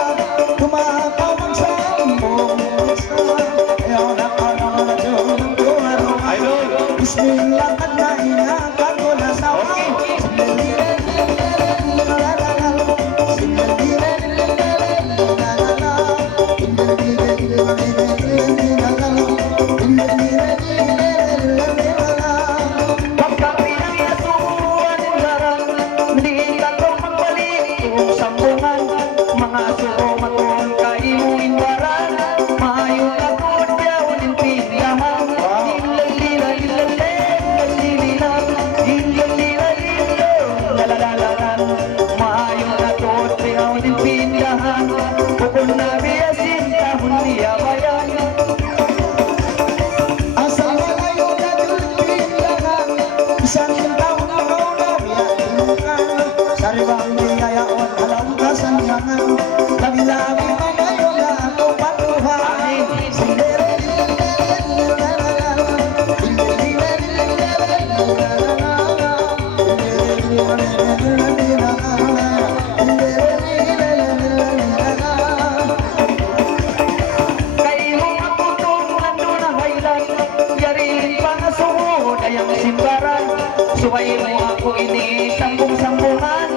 tumakaw ang sambong sana. Ayaw na ka na madunong tumarong. Bismillah at nainakan ko na sa mga suko maton kaimuin waran maayo na kudyaw ng pindahan ilalila ilalila ilalila ilalila ilalala maayo na kudyaw ng pindahan bukod na biyasin tahon niya bayan asal malayo na pindahan isang taon na kauna biyasin saribang niyayaon alam ka sanyangan labi-labi mamayo na ako patuhan kay mo ako tumulan doon ang haylan yarin pa na suhod ayang simbaran suway mo ako ini sambung-sambungan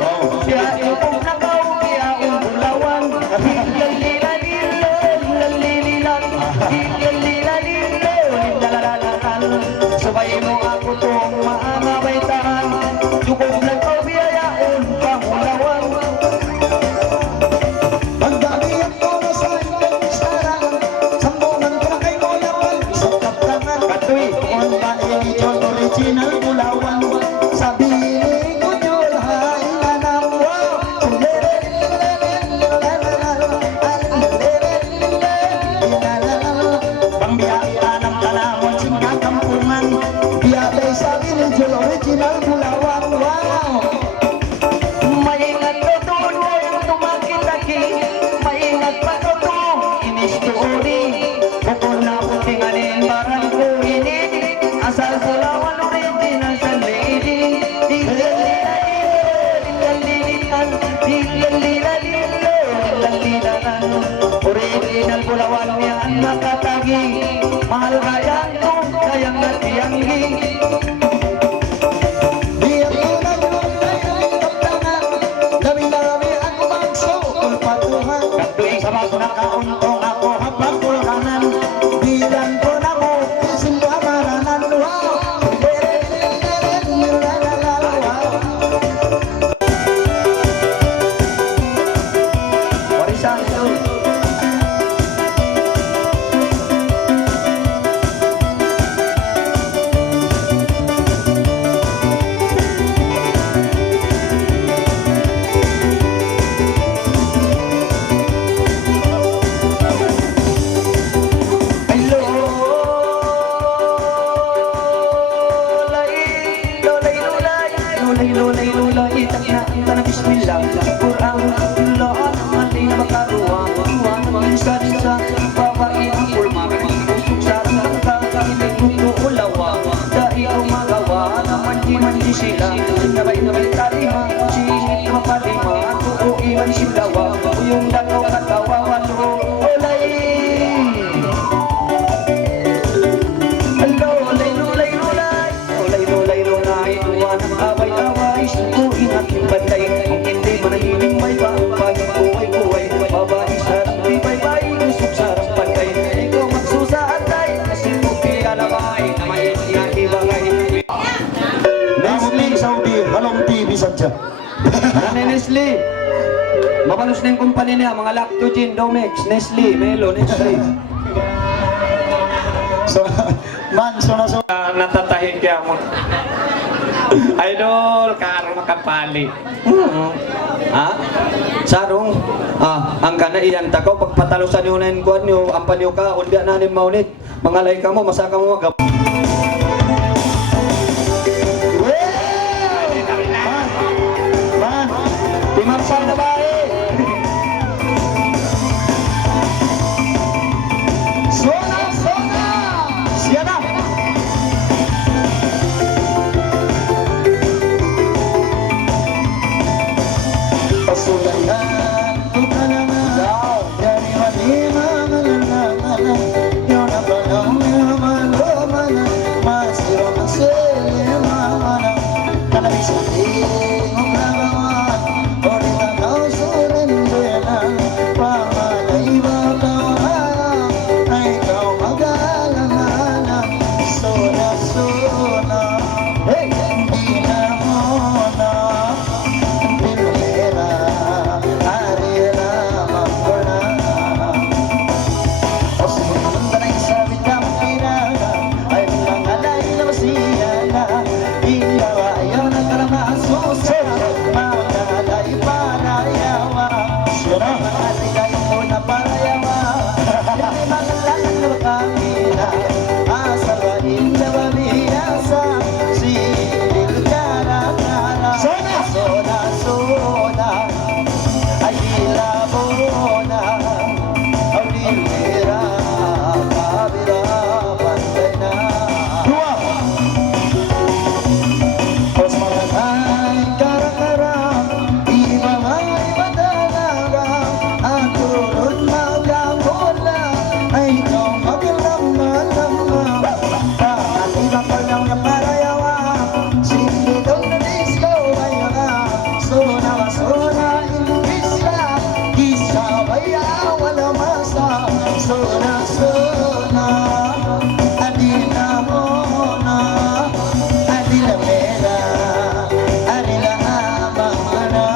siya yung nakaw kaya bulawan sabay mo ako tong maangaway tahan dugob lang ko biyayaon pangulawan ang dami at tono sa inyong isaran sambungan ko na kay Moyawan isang kaptangan katoy on ba edition original bulawan sabihin ko yun hay nanamwa pambiyaan ng tanamon singa kampungan biyabay sabi ng Jol original bulawan wow maingat ko doon yung tumakitaki maingat pa ko doon inistori bukod na putinganin barang ko ini asal bulawan original sa lady original bulawan yan nakatagi mahal kayang tong kayang natiyanggi diyan ko na kayang kaptangan dami-dami ako magsukol patuhan katuig sa mga nakauntong ako habang kulkanan bilang ko na mo simba maranan wow warisan ito lulay itak na tanang bismillah Quran lahat mali na makaruang minsan sa babae ang pulma usok sa tangka hindi ulawa dahil umagawa naman di sila nabay kalima sihit mapalima at iwan silawa yung dalaw katawa walo olay sadya. Nanay Nestle. Mabalos na yung kumpanya niya, mga Lactogen, Domex, Nestle, Melo, Nestle. So, man, so na so. Natatahin kaya mo. Idol, karo makapali. Ha? Sarong, ang kanaiyan takaw, pagpatalusan nyo na yung kuwan nyo, ang panyo ka, undian na rin maunit. Mga lay ka mo, masaka mo mag- Man, Timarsal na ba eh? Sona! Siya na! Pasulayan ko ka naman. Dari malima malalala. Yun ang panahon naman lumana. Masiro magsilima mana. Kanabis ang tingong nagawa. O di ba kau surendelan. Pamalay ba kau ay ikaw mag-alala. Sona. Hey! Hindi na muna. Pilmera, arira, magkona. O sumunod na isabit na makina. Ay mga lay na masiyana. Iyawa ayaw na kalamasusa. Mga lay panayawa. Mga ligay mo na panayawa. Hindi mga lalang na makamina. Asarain na mabiyasa. Silil kara-kara. Sona. Ay ilabona. Ang dilira. Kabira. Pantay na. Os mga ay kara-kara. Di mga ibadalaga. Ang turod magkamula. Ay ikaw maglamang-lama. Kakaliba ko lang yung parayawa. Sinditong na disco bayawa. Sona, imbisla. Isa baya wala masa. Sona. Adina mona. Adila mera. Adila amana.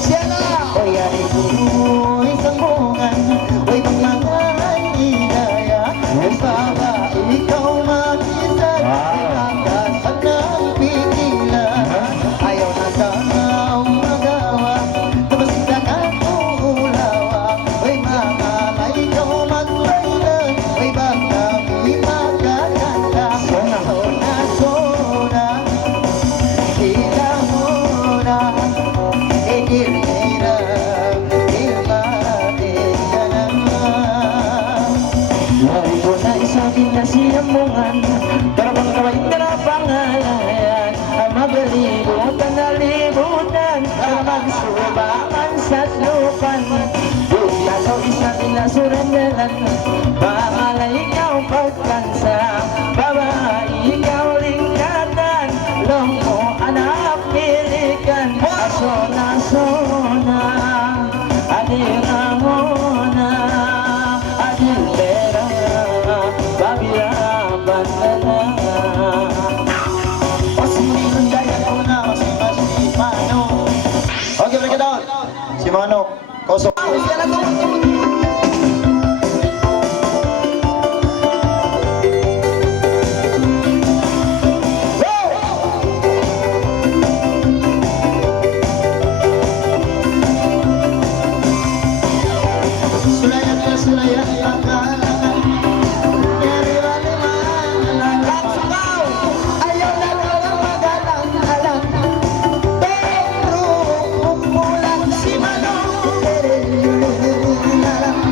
Siya Oy, ari ko isang bungan. Oy, pagmangan idaya. Oy, baba, ikaw makita. Ikakasan ng pigilan. Ayaw na kang magawa. Tapos ka kang uulawa. Oy, mga ikaw magbaylan. Oy, baka may magaganda. Sona. Hila muna. Edilera. Ilmadeya naman. Narito na isabing na siyamungan. Karabang kaway na pangalayan. Ang magalibutan na libutan. Ang magsubangan sa lupan. Buya ko isabing na surendelan. Pangalay ikaw pagkansa. Babae ikaw lingkatan. Longko anak milikan. Sona. Adira mona. Adilera. Babira bandana. Pasimilong daya ko na. Si Mano. Okay, break it down. Si Manok. Koso. Sulayan pagkalangan. Nyari waliman. Sugaw. Ayaw na lang magalang-alang. Pero umulan si Manok.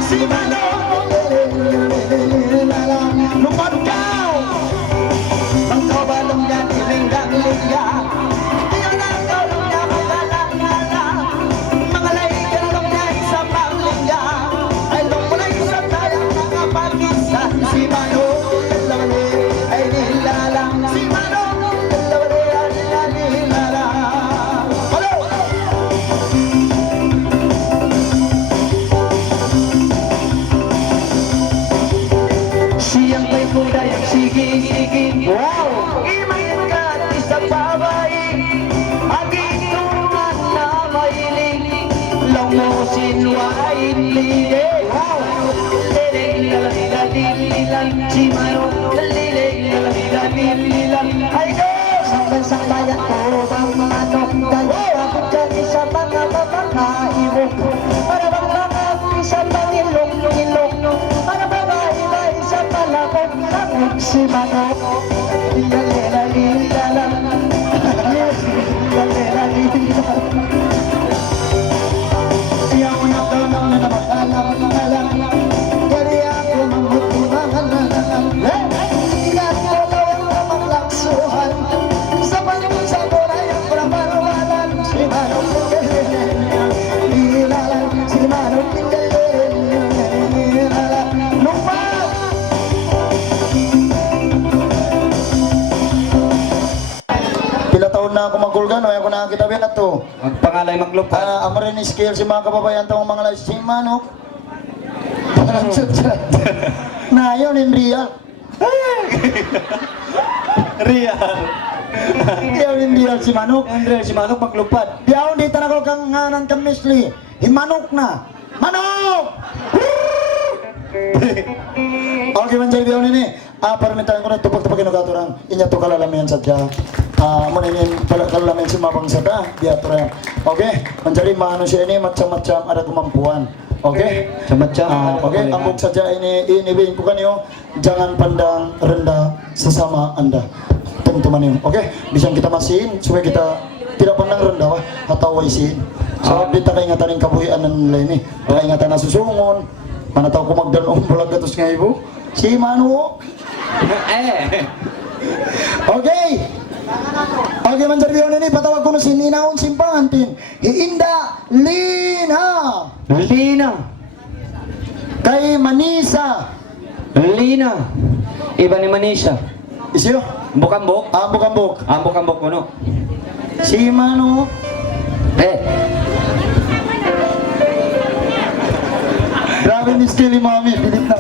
Si Manok. Lumagkaw. Magkabalong yan ilinggang-lingga. Ayaw na kalong niya magalang-alang. Mga lahigalong niya sa panglingga. Ay lumulay sa tayang mga pag-isa. Si Manok, dalawali, ay nilalang. Si Manok, dalawali, ay nilalang. Hello! Siyang may kulay ang sige-sige. Wow! Imayin ka isa babae. Agi Si Manong ay Sa bayan ko bang manok dahil bakit dyan sa mga babakaibo para bang mga sa pangilong-ilong para babae sa palakot sakot si manok lalera-lila lalera-lila siya ko yung tanong na napakalang dari ako mamutimangan ingat ko daw ang mamaklaksuhan sa panong sa boray ang pramarwalan si manok si manok lupa Pila taon na ako magkulgan, o ako nakakita ba na to? magpangalay maglupa. Amo rin skill si mga kababayan tong mga live si Manok. Na yun in real. Real. Yun in real si Manok. Andre, si Manong maglupad. Diyaw di tanakol kang nganan kang misli. Himanok na. Manok! Okay man dyan diyaw nini. Paramentahan ko na tupag-tupag inugaturang. Inya to kalalamihan sa dya. Muna yun kalalamihan si Mabang Sada. Diaturang. Okay? Manjari maano siya ini matcha-matcha ada kumampuan. Okay? Macam-macam. Okay, ang buk saja inibihin ko kanyo, jangan pandang rendah sesama Anda. Teman-teman yun. Okay? Bisang kita masihin, supaya kita tidak pandang rendah, atau waisihin. So, di ta kaingatan ng kabuhian ng nila ini. Kaingatan na susungon. Mana tahu kung magdanong bulag gatos nga ibo. Si Manu. Okay. Okay, manjarbiyon ini, patawag ko na si Ninaon Simpantin. Iinda Lina. Lina. Kay Manisa. Lina. Iba ni Manisha. Isyo? Bukambok. Ambok-ambok. Ambok-ambok mo no. Si Manu. Grabe ni skill ni Mami. Pilit na.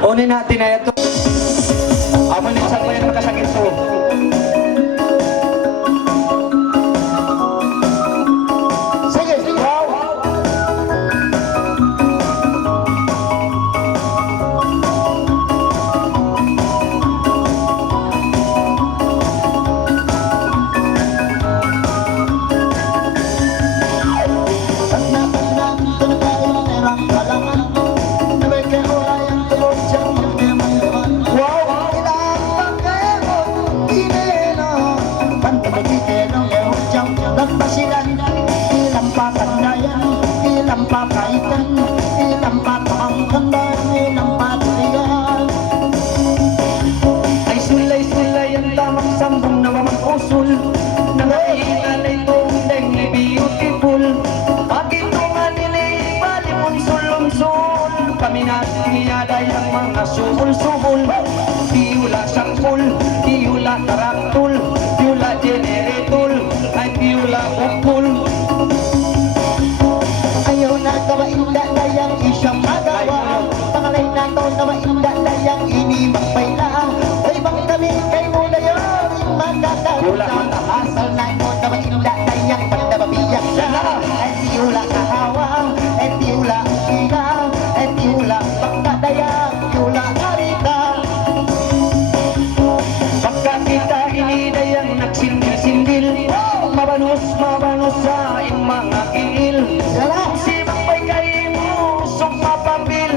Unin natin na ito. Amo ni sa pa yung makasakit to. Sige, wow. Ay sulay-sulay ang tamang sambong na mamang-usul. Nangahinan ay tundeng ni beautiful. Pagitungan nila balimun-sul-sul. Kami natiyaday ang mga subul-subul. Piula sangkul, piula taraktul, piula generatul, ay piula bukul. ayaw na kawainda dayang isang magawa pangalay na to na mainda dayang ini magpaila ay bang kami kay mo na yun magkakaroon asal na ito na mainda dayang pandababiyak siya ay tiula kahawa ay tiula usiga ay tiula pagkadayang tiula karita Pagka kita ini dayang nagsindil-sindil, mabanos sa iyong mga kiil. Si Mangpay kayo mo, sumapapil,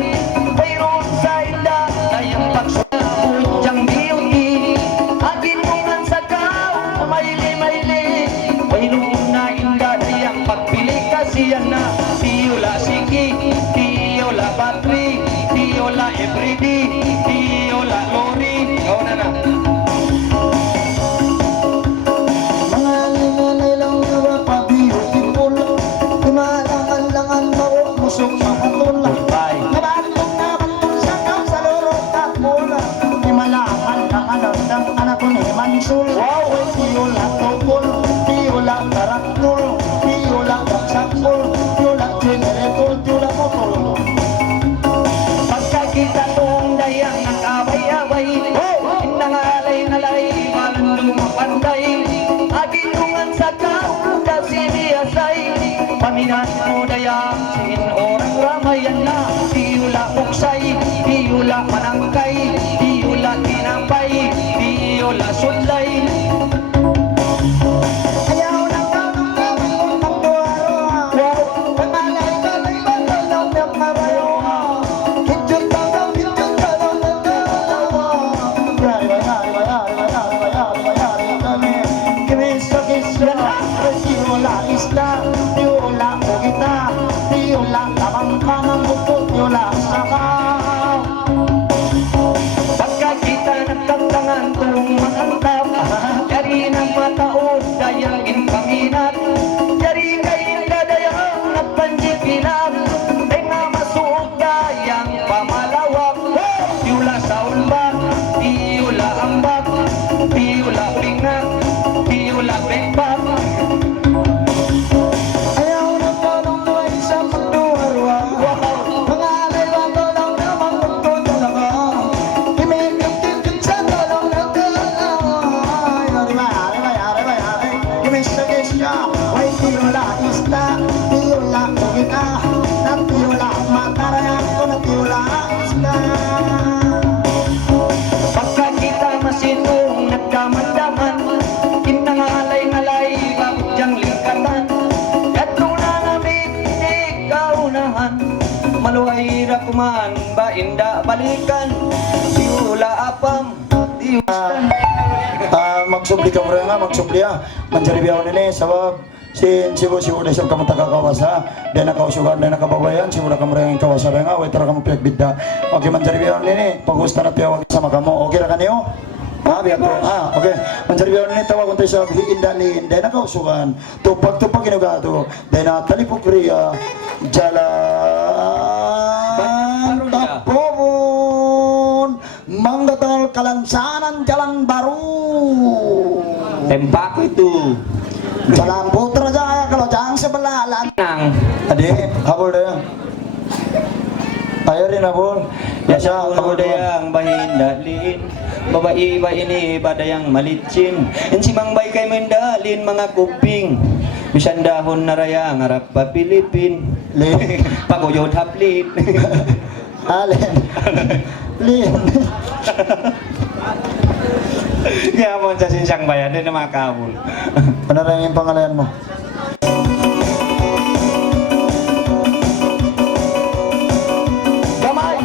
mayroon sa inda, dayang pagsudyang beauty. Aginungan sa kao, maili-maili, mayroon na inda, dayang pagpili kasi yan na. Tiola Siki, Tiola Batri, Tiola Everyday, Tiola Lori. Ikaw na na. mga linanay lang na pa-beautiful tumalangan-langan musok makatula Bye. nabantong sa kaw sa loro kapula imalakan ang alam ng anak ko ni Mansul wow tiyula topol tiyula taraktul tiyula baksakul tiyula generator tiyula motor Pagka kita tong dayang nag-away-away, nangalay-ngalay, malandong mapanday, aginungan sa kao, kasi niyasay, Paminan mo dayang sin orang ramayan na diula uksay, diula manangkay, diula tinapay, diula sudlay. Ayaw na tanong na mga buwaro. Pangalay ka na iba tanong na marayo. Kitchut tanong na dalawa. Pagkakita nagtantangan kung makantap, dari ng mataod dayang inpaminat, dari kain dadayang nagpanjipilat, ay nga masuog dayang pamalawak, diula sa ulbak, diula ambak, diula pingak, diula bekbak. Ayaw na tanong na isa magduwarwa. Pangalay wa tanong na magdudalaga. Imigit sa tanong na dalawa. Why tiyola isla, tiyola kugita, na tiyola matarayan ko na tiyola isla. Pagkakita masinong nagdaman-daman, kinangalay-ngalay bagyang lingkatan, at nung nanamig ikaunahan, maluhay rakuman ba inda balikan, diula apam, diustan. Magsubli ka mo rin nga, magsubli manjaribiyaw nini, sabab sin sibo sibo desem kamu takakawasa dan nakausugan dan nakababayan sibo na kamu rin kawasa rin nga, waiter kamu pinagbidah. Oke, manjaribiyaw nini, pagusta na tiyawag sama kamu, oke ra kaniyo? Biar tuh, oke, manjaribiyaw nini tawag unti sa hiindalin dan nakausugan, tupag-tupag inuga to, dan talipog riya, jalan tapon, manggatol kalansanan jalan baru. Tembak itu Jalan Putra Jaya kalau jangan sebelahan. nang Adik, habul deh. Ayo rin habul. ya sa budayang bahindalin, babae ba ini badayang malicin, ensimang bay kay mendalin mga kuping, bisan dahon na raya ngarap pa Pilipin, Lin, paguyod haplit. Alin, Lin. Gamon sa sinsang bayan din na mga kabul. Ano rin yung pangalan mo? Gamay!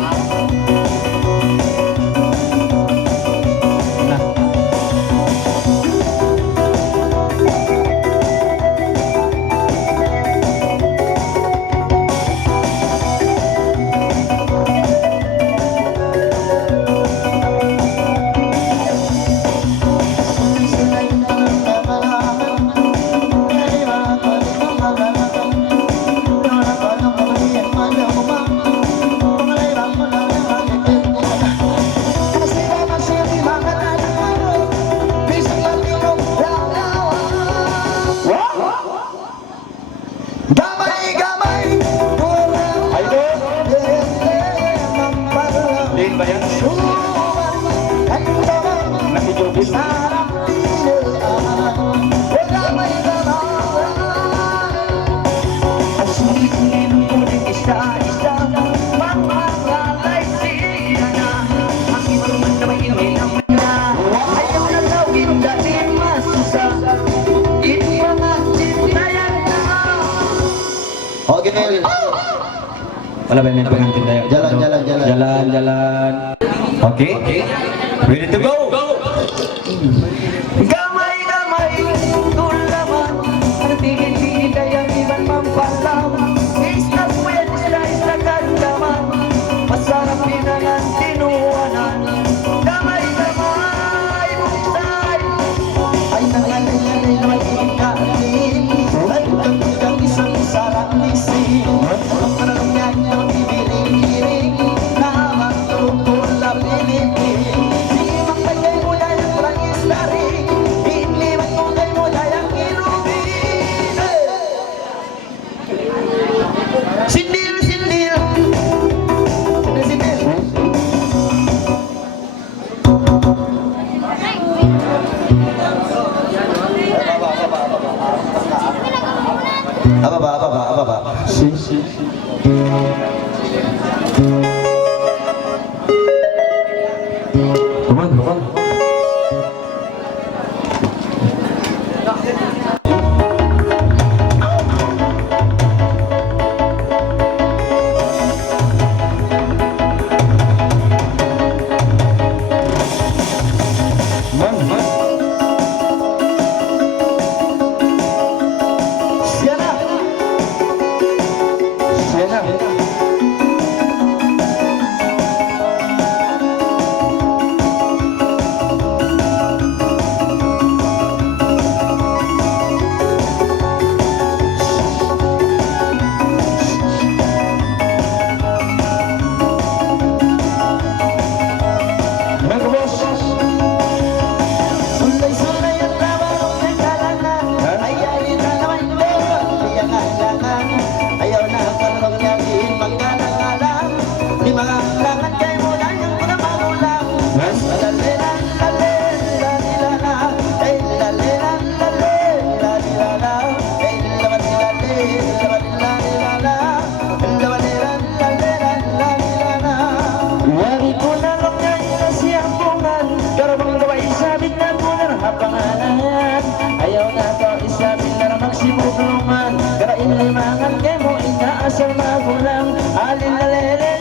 Lin ba yan? Nakujubis na. Oke, Wala ba yung pengantin tayo? Jalan, jalan, jalan. Jalan, jalan. Okay? Ready to go? Gamay, gamay, tulaman, ang tingin-tingin kayang iban mampalam. Isla puwet, isla kandaman, masarap pinangan tinuanan. Gamay, gamay, buksay. Ay nangalay naman ikalim. Ang isang sarang lisin. Ang parang yan ang bibiring-biring. Na magtutol na Pilipin. Di magpagay mo na yung parang isla rin. Sulay-sulay ang trabaho ng kalangan. Ay alin na naman ito, hindi ang kailangan. Ayaw na ang karong yakin, magkalang-alang. Di mga kailangan kayo muna yung mga magulang. Lalilan, lalilala, ay lalilan, lalilala, ay laban-lalilala, laban-lalilala, lalilala. Wari ko na lang na inasiyang bungan, karabang gaway sabit na bulan hapangalan. Ayaw na to isabit na namang sibubulungan, karain limangan kay mo inaasal magulang. Alin lalele,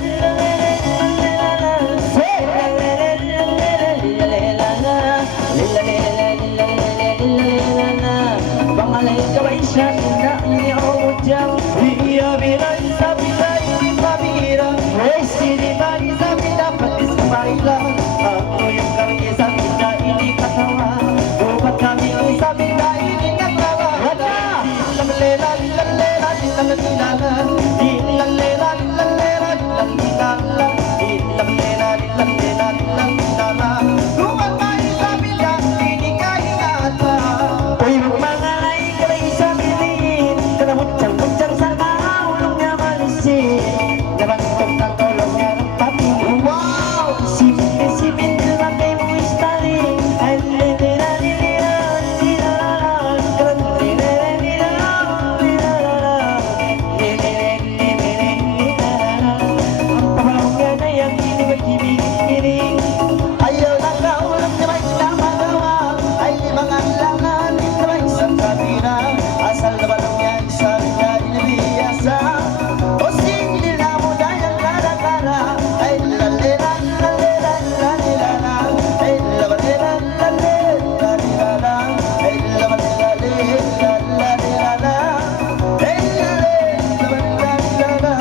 pangalay gaway siya na iniyaw iya bilang sabi na hindi pabira. Sini bagi sabi na patis kumaila. Ako yung kami sabi na hindi katawa. Bukat kami sabi na hindi nagtawa. Lalela, lalela, lalela, lalela, lalela, lalela, lalela, lalela. Bukat kami sabi na hindi kaingata. Uy, mga ay sabi rin, kanamut-sang-mutsang sa kaulong niya malisin. Nabantog na tulong niya ng papi. Wow! Simin naman kay mo istaling. Ay ayaw lang na ulam niya may namagawa. Ay limang ang langan, na may isang kabina. Asal na balong niya isang na inibiyasa. O sindi na mo dahil kara-kara. Ay lalilan, lalilan, lalilala. Ay labalilan, lalilan, lalilala. Ay labalilan, lalilala. Ay labalilan, lalilala.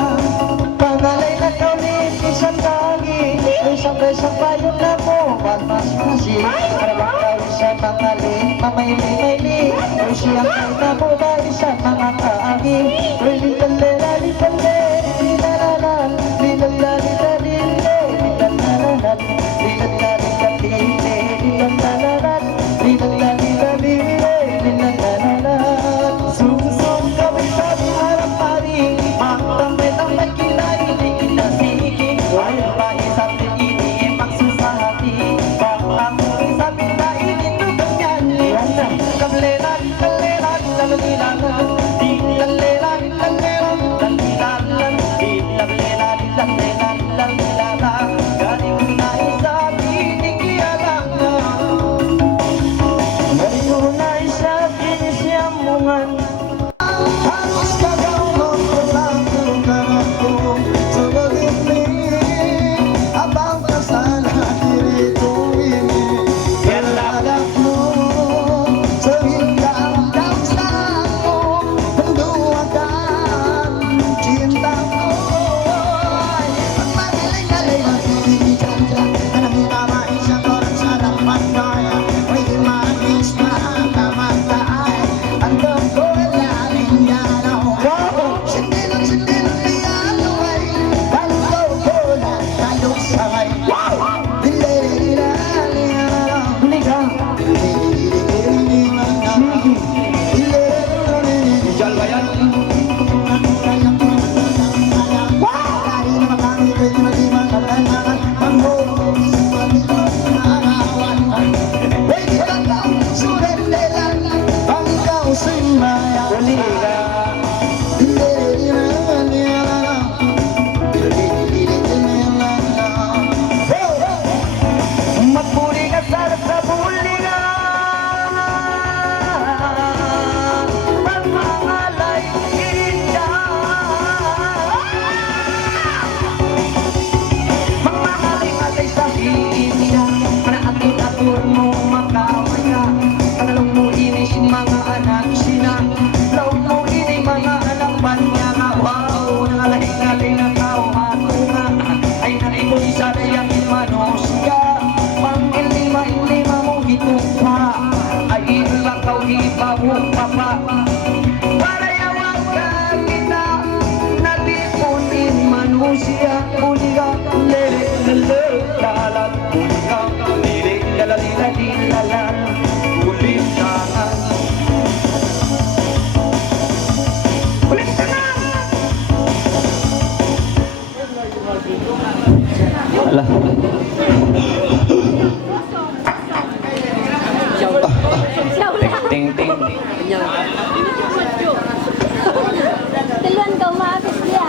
Pangalay na kaulit, isang tagi. Isang besang payo na mo, mas-masi. Karabang kawin sa pangalin, mamayli-mayli. O siyang ay nabuhay sa mga kaagi. Uy, lilalala, lilalala, lilalala, lilalala, lilalala, sum-sum kami sa harap hari. Magtambay-tambay kilay, hindi inasiki. Ayaw pa isang ini magsusahati. Bang ang sabi na initugan yan. Kamlelan, kalelan, lalala. Ala. Ting ting. Tuluan ka umapit niya.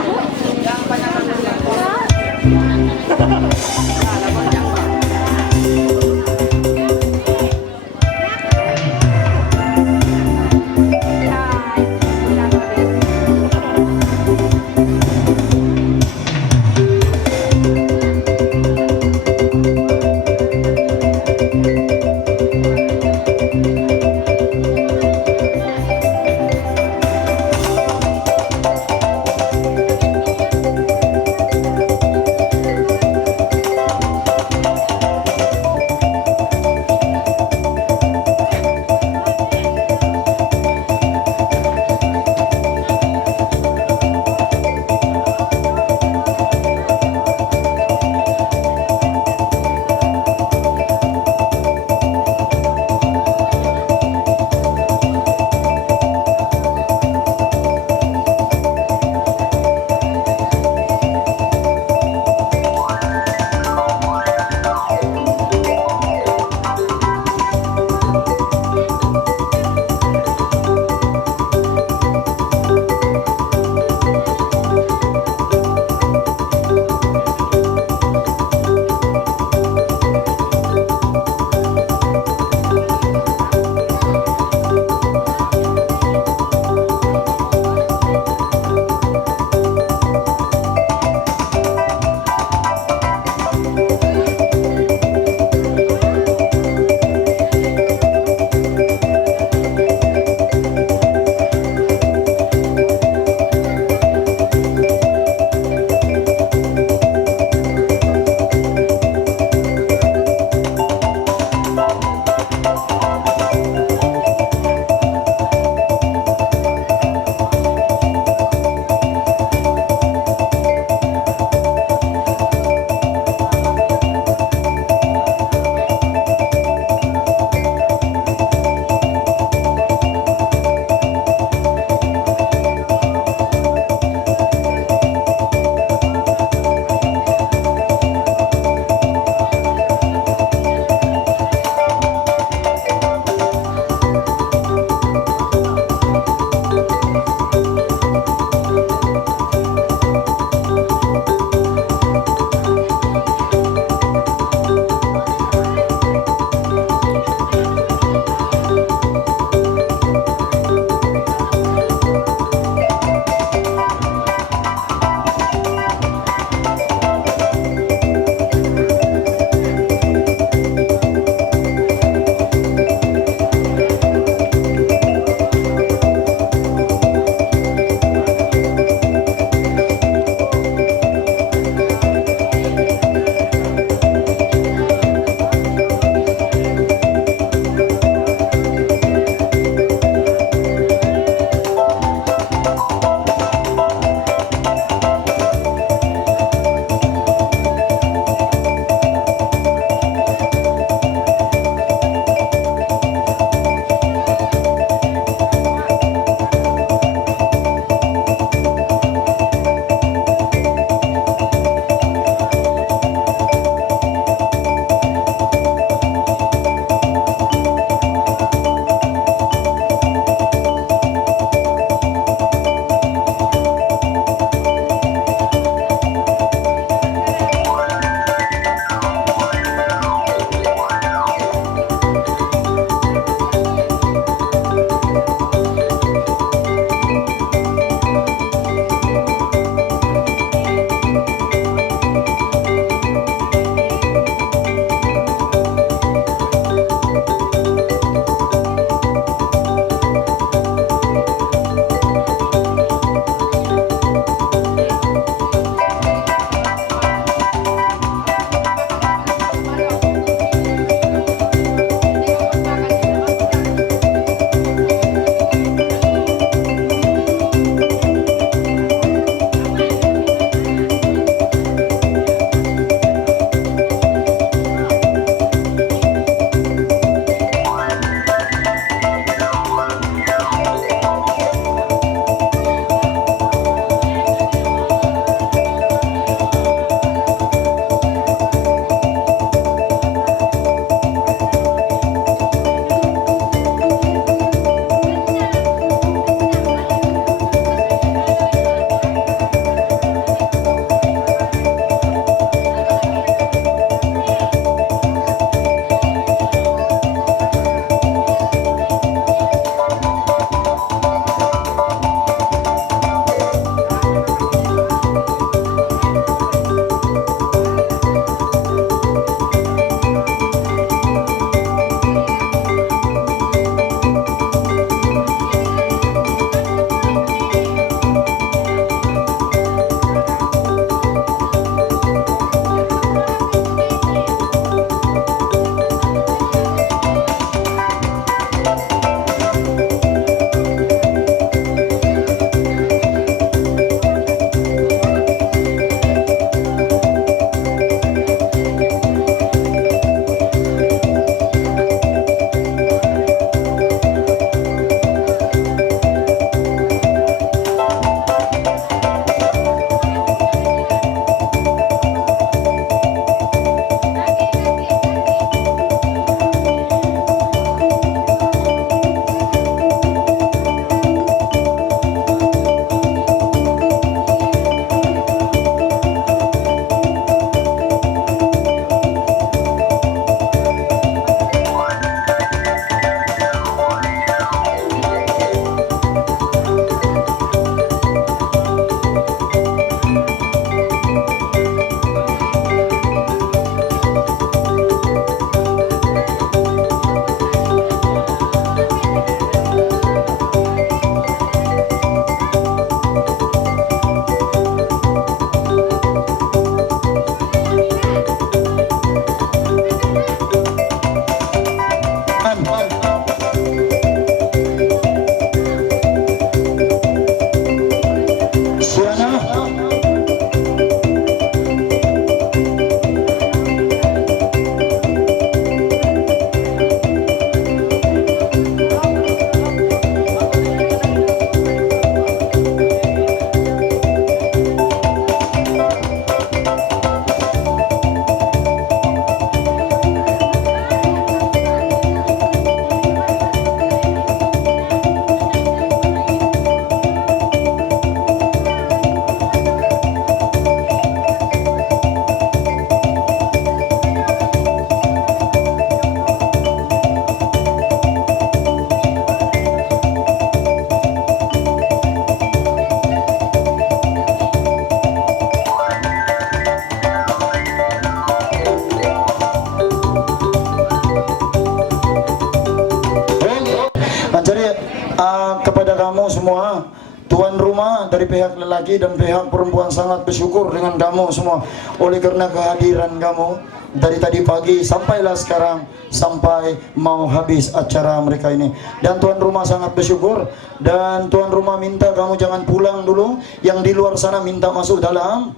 Kepada kamu semua, tuan rumah dari pihak lelaki dan pihak perempuan sangat bersyukur dengan kamu semua. Oleh karena kehadiran kamu dari tadi pagi sampailah sekarang, sampai mau habis acara mereka ini. Dan tuan rumah sangat bersyukur, dan tuan rumah minta kamu jangan pulang dulu. Yang di luar sana minta masuk dalam,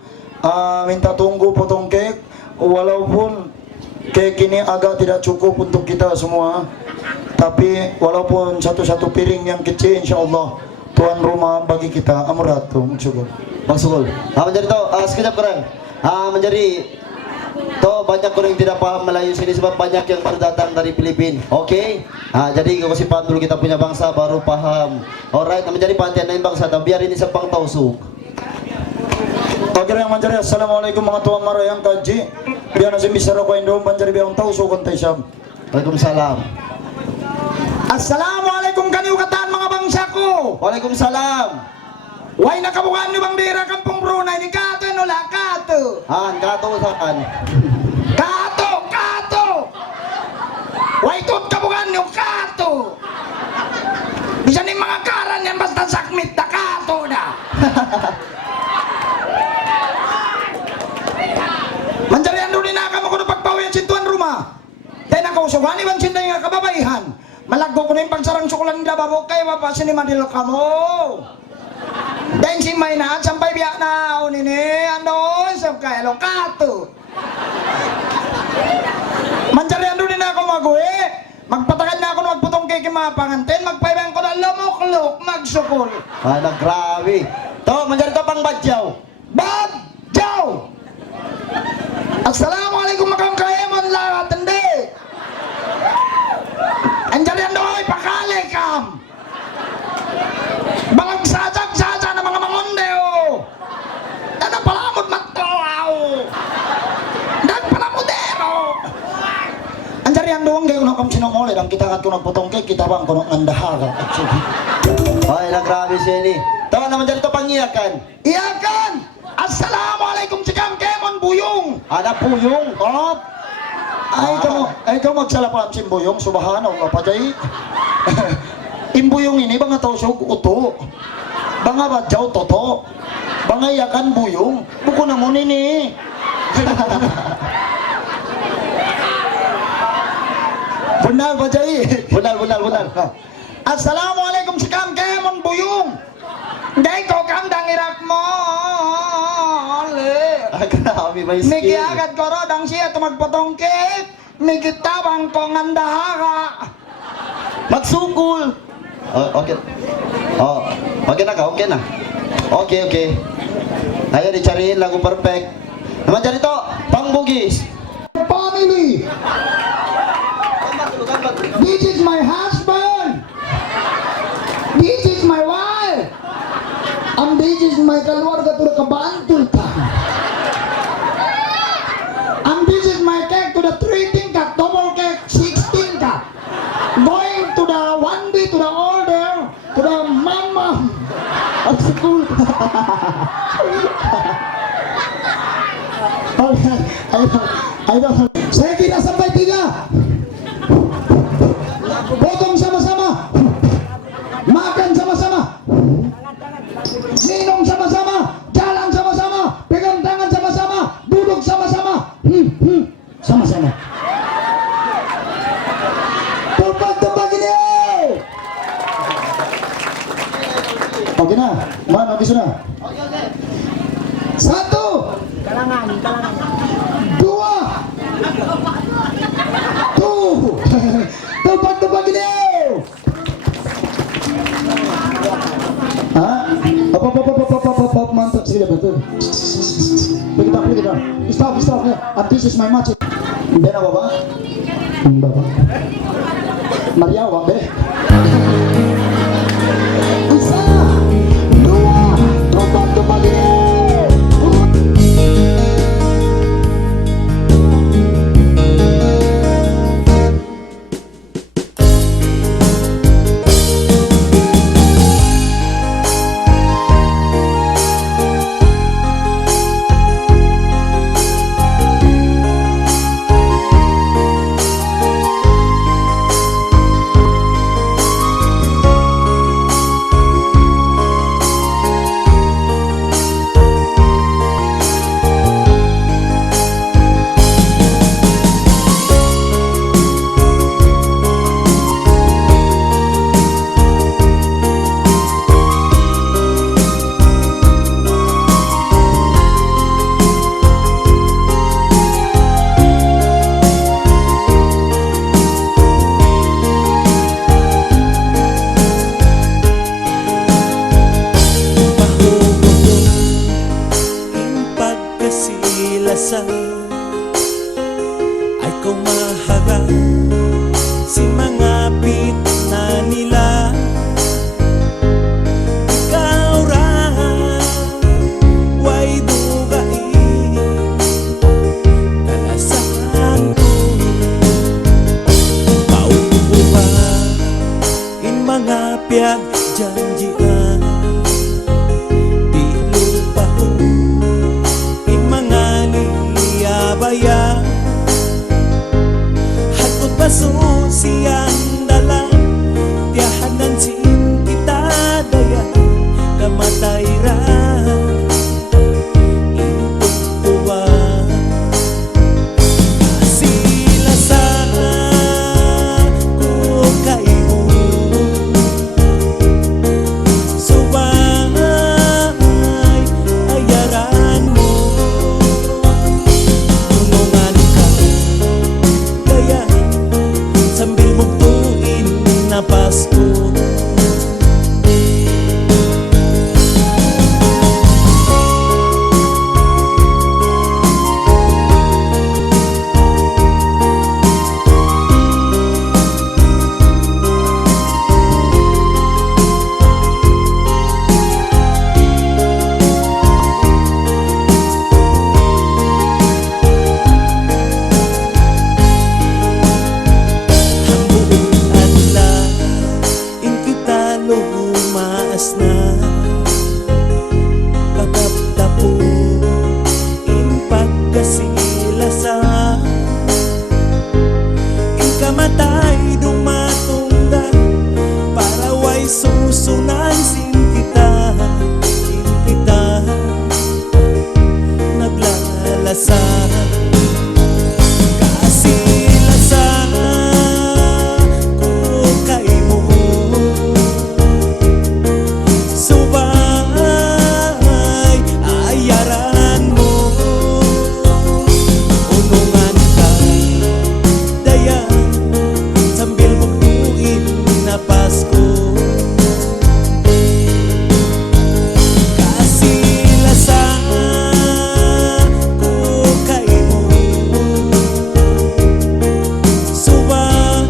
minta tunggu potong kek. Walaupun kek ini agak tidak cukup untuk kita semua, tapi walaupun satu-satu piring yang kecil, insya Allah tuan rumah bagi kita amuratum syukur. Bang Sugul. Menjadi to, sekejap kurang. Menjadi to banyak orang yang tidak paham Melayu sini sebab banyak yang baru datang dari Filipina. Oke? Jadi kasih paham dulu kita punya bangsa baru paham. Alright, menjadi perhatian lain bangsa dan biar ini sepang tausuk. Oke yang mencari assalamualaikum mga tuan mara yang kaji. Biar nasi bisa roko Indo mencari biang tausuk kontai syam. Waalaikumsalam. Assalamualaikum kaniukataan mga bangsaku. Waalaikumsalam. Way nakabukaan ni bang dira kampung Brunei ni kato nula kato. Kato saan? Kato. Way tut kabukaan ni kato. Bisa ni mga karan yan basta sakmit na kato na. Mencarian dulu na kamu kuno pagpawian sintuan rumah. Dahil nakausugan iban sinta nga kababaihan. Malaggo ko na yung pagsarang sukulan nila babo kayo mapasin ni Madilo kamo. Dahil si Mayna sampay biyak na nini ano sab kayo kato. Mencarian dulu na ako maguwi. Magpatagal na ako magputong kay mapangantin. Magpayban ko na lumok-lok magsukol. Grabe. To, mencari to pang badyaw. Badyaw! Assalamualaikum makam kaemon lahat hindi. Anjalian doy pakali kam. Bangag sajag na mga mangonde o. Dada palamod mattoaw. Dan palamudero. Anjalian doong kayo na kam sinongole dan kita kat kunang potong kay kita bang kunang andahaga. Grabe siya ni. To, naman dyan to pangiyakan. Iyakan! Assalamualaikum sikam kemon buyong. Ada puyong. Oh. Ay kamu magsalapalam si Buyong, subhanallah pajay. Imbuyong ini banga tausog uto. Banga badyaw toto. Banga yakan buyong. Buko namun ini. Benar pajay. Benar. Assalamualaikum sikam kemon buyong. Dahil ko kam dangirak mo. Grabe may skill. Migi agad ko ro dang siya tumagpotong kek. Migi tabang ko ngandahara. Magsukul. Okay. Okay na ka, okay na. Okay. Ayan, dicariin lagu perfect. Naman dyan ito, pangbugis. Family. This is my husband. This is my wife. And this is my keluarga to the kabantul ka. And this is my cake to the 3 tingkat, double cake 16 tingkat. Going to the 1B to the order to the mama at school. I don't. Saya tidak sampai 3. Potong sama-sama. Makan sama-sama. Minum sama-sama. Jalan sama-sama. Pegang tangan sama-sama. Duduk sama-sama. Sama-sama. Tempat ini. Oke na. Mana oke sudah? Okay. 1. Kalangan. 2. Tuh. Tempat ini. Apa mantap sih betul. Kita. Stop ya. This is my match. Ben apa Bapak? Bapak. Maria Wang deh. 1, 2, tempat ini. janjian di lupa ko in mga niyabayan hakot pasusiyang dalang tiyahanan sin kita daya kamatay ra intutuwa sila sa kung kayo subay ayaran mo tulungan ka kaya sambil mugtuin na Pasko. Lumaas na patap-tapo in pagkasilasan in kamatay dumatungga para way susunan sin kita naglalasan kasilasan kung kayo subay ayaran mo unungan ka daya sambil mugtuin na Pasko kasilasan kung kayo subay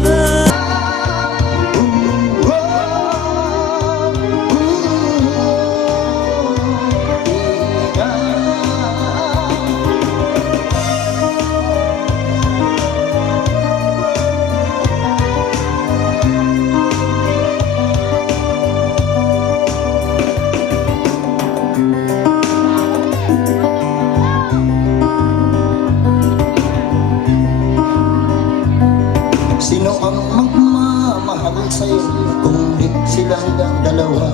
Sino ang magmamahal sa'yo kung di silang dalawa?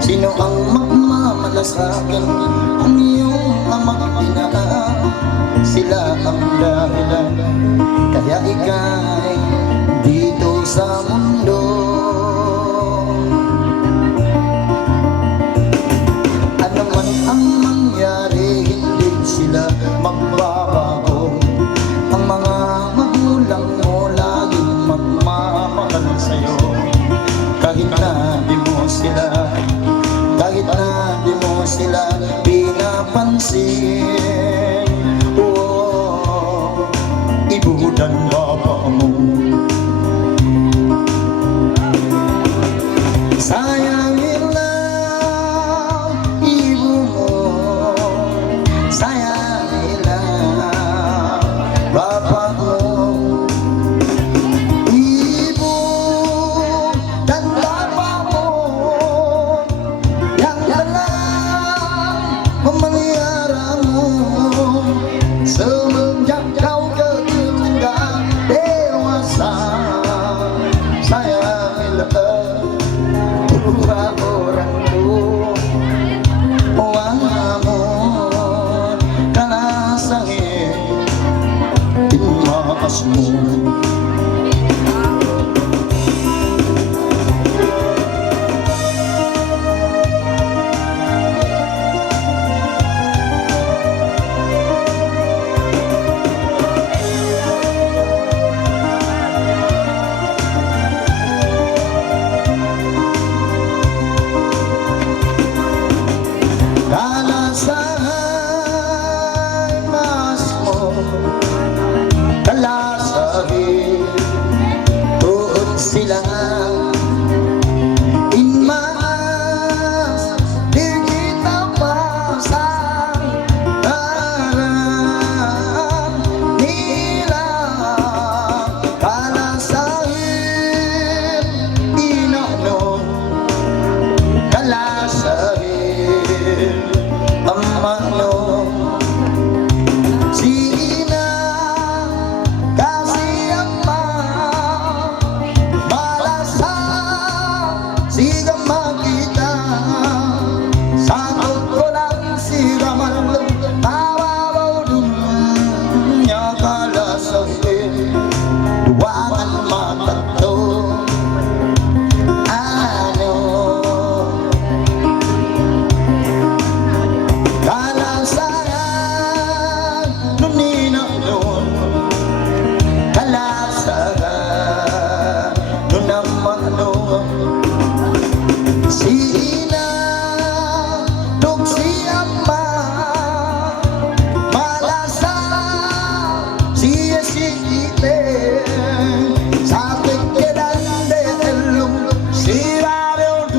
Sino ang magmamalasakit kung iyong ama't ina? Sila ang dahilan kaya ika'y dito sa mundo. Ano man ang mangyari, hindi sila magbabago. Ang mga magulang mo laging magmamahal sa'yo. Kahit na di mo sila pinapansin. Oh, ibudan baba mo. Sayangin lang ibu mo, sayangin lang bapa mo. Ibu dan bapa mo yang telah memelihara mu semenjak kau kecil hingga dewasa. sa pikiran de elum sirayo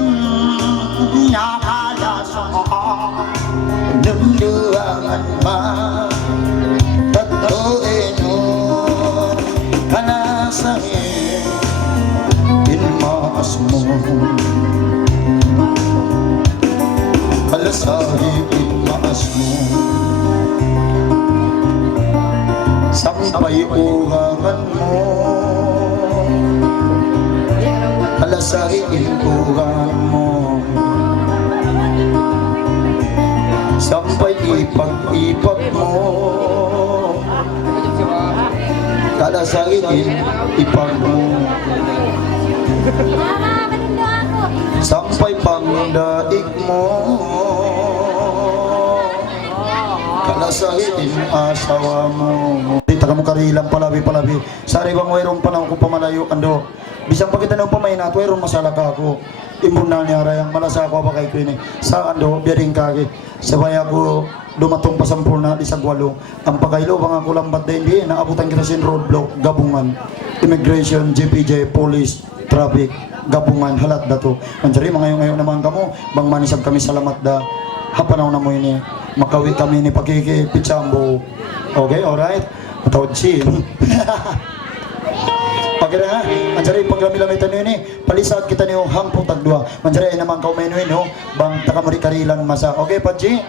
nyakala sa dunduangan ma tatuino kana sa inmas mo alasahi inmas mo sampai uhangan mo alasahin uhangan mo sampai ipag-ipag mo alasahin ipag mo Mama, kanindo ako. sampai pangdaig mo kalasahin asawa mo dita ka mo karilang palabi sari bang wayrong panahon ko pamalayo ando bisang pagkita na upamay na wayrong masala ka ako imbunal niya rayang malasa ako pa kay Queen sa ando biyaring kage sabay ako dumatong pasampur na isang walo ang pagkailo bang ako lambat din di naabutan kita sin roadblock gabungan immigration GPJ police traffic gabungan halat dato manjari mga ngayon naman kamo bang manisab kami salamat da hapanaw na mo ini makawi kami ni pakiki pichambo okay alright matawad si okay na ha manjari paglami-lamitan nyo ini palisad kita niyo hampong tagdua manjari ay naman kaumeno no bang takamari karilan masa okay Paji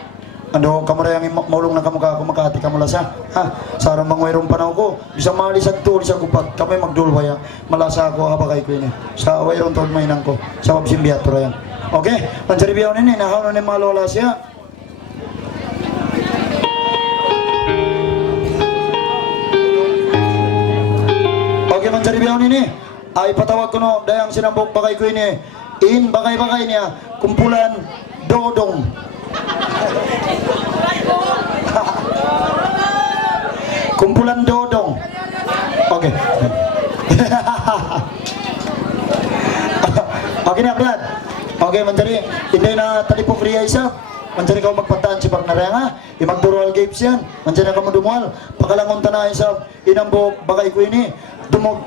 ando kamurayang maulong na kamukha ako makahati kamulasa ha sarang mangwayrong panaw ko bisang malisag to sa kupat kami magdulwaya malasa ako haba kay Queen sa wayrong tod mainang ko sa wabsimbiat rayan okay manjari biyaw nini nahaw na ni mga lola siya okay manjari biyaw nini ay patawag ko no dayang sinambok bakay Queen in bakay niya kumpulan dodong kumpulan dodong okay okay na Brad okay manjari hindi na tali po free isa manjari ka magpataan si Pagnarang ha imagdural games yan manjari ka mo dumual pakalangon tanahin sa inambok bakay ko ini dumog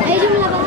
Ay, yung mga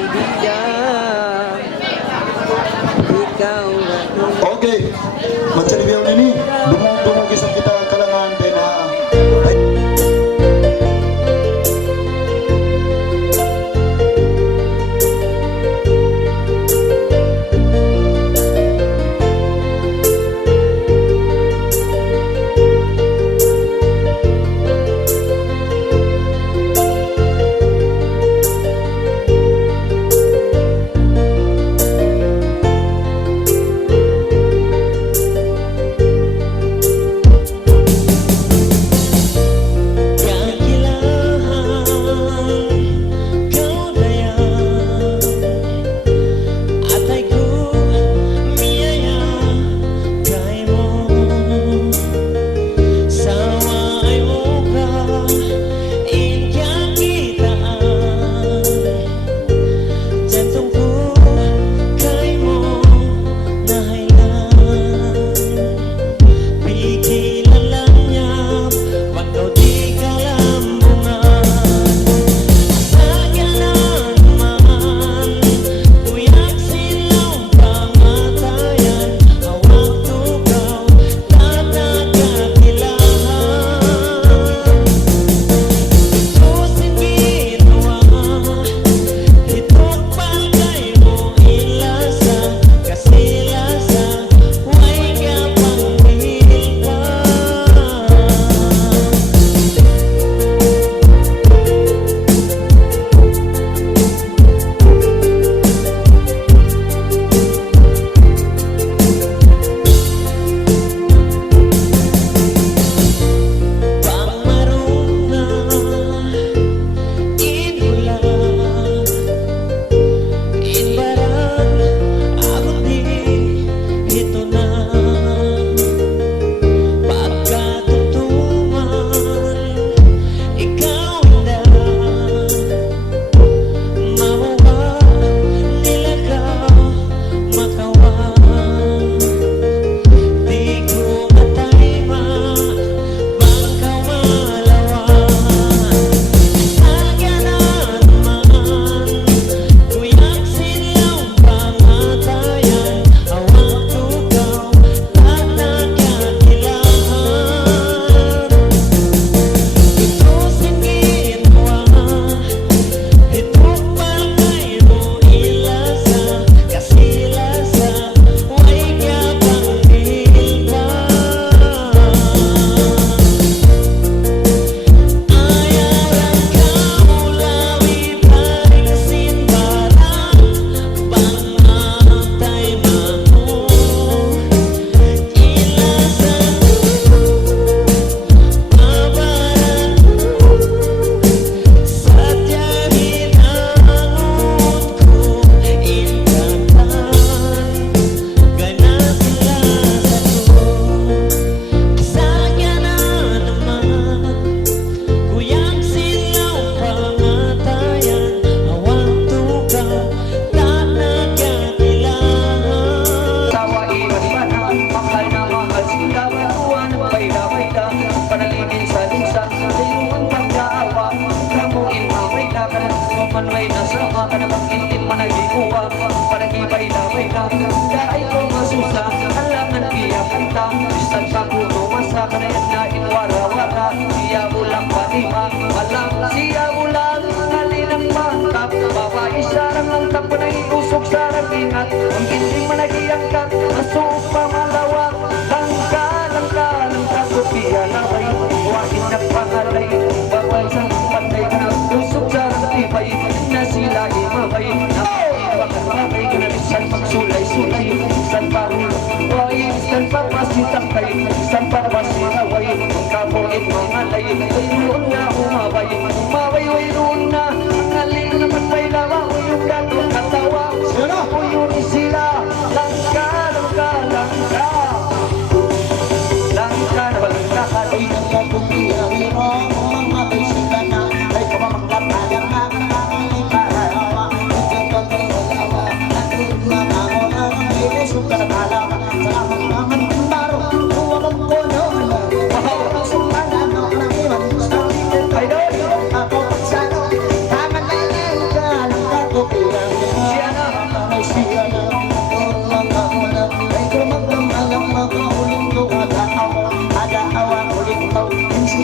kaibigan. Ikaw na Okay, mancaribiyaw nini, dumog-dumog isang kita kalangan pena.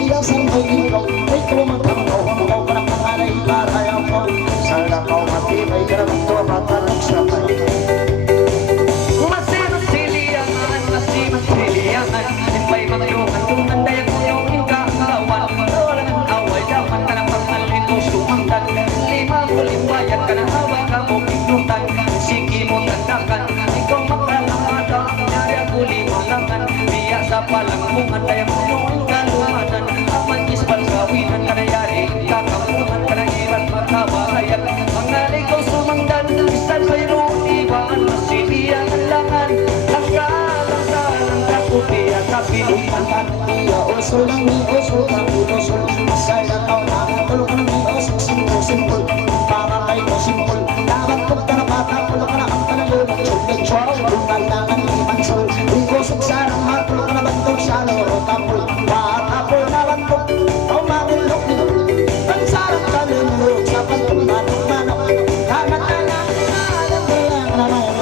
siya sa ikaw ay kumatang ko ang ikaw parang pangalay para ako sana kau mati may karamang to matanong sa kanya Masimasiliyangan, masimasiliyangan Simpay magluhan, tumandaya ko yung ikakawan Walang away, dapat ka ng pagmalin mo sumanggan Lima mo limbayan ka ng hawak ka mo pignutan Sige mo tandakan, ikaw makalamada Nyari ako limalangan, biya sa palangmungan Daya mo yung kalumanan Aman ispan kawinan ka na yari Kakamungan ka na iban makabahayan Mga ligaw sumanggan, bisan sa'y ruiban Masiliyangan langan, langka kupiya kapilutan iya usul lang ni usul ang usul masay na tao na tulong ka ng usul simple para kay mo simple dapat kung ka na bata tulong ka na ang panalo ng chog bukan tangan ni mansol ikaw sagsarang matulong ka na bantog sa loro tapol patapol na bantog o makulok ni pansarang kalunurok sa bantog manok tangan na alam mo lang na may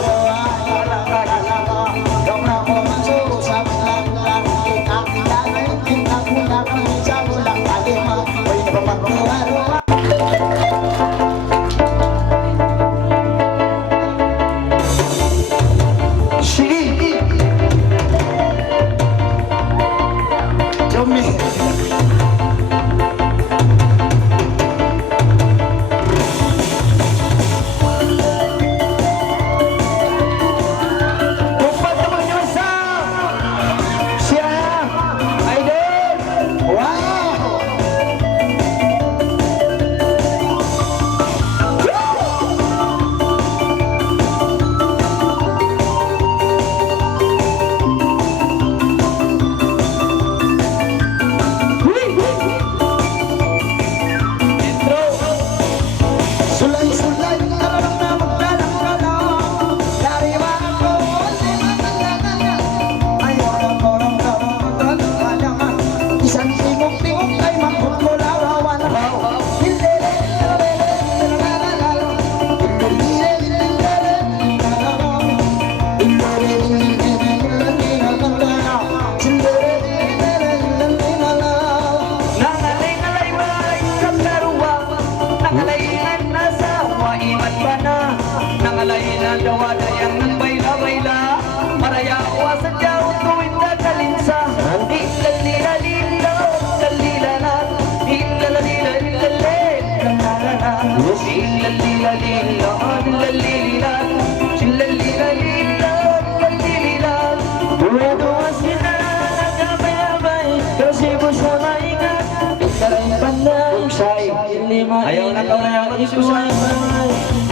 Ayaw na kau na yang isuay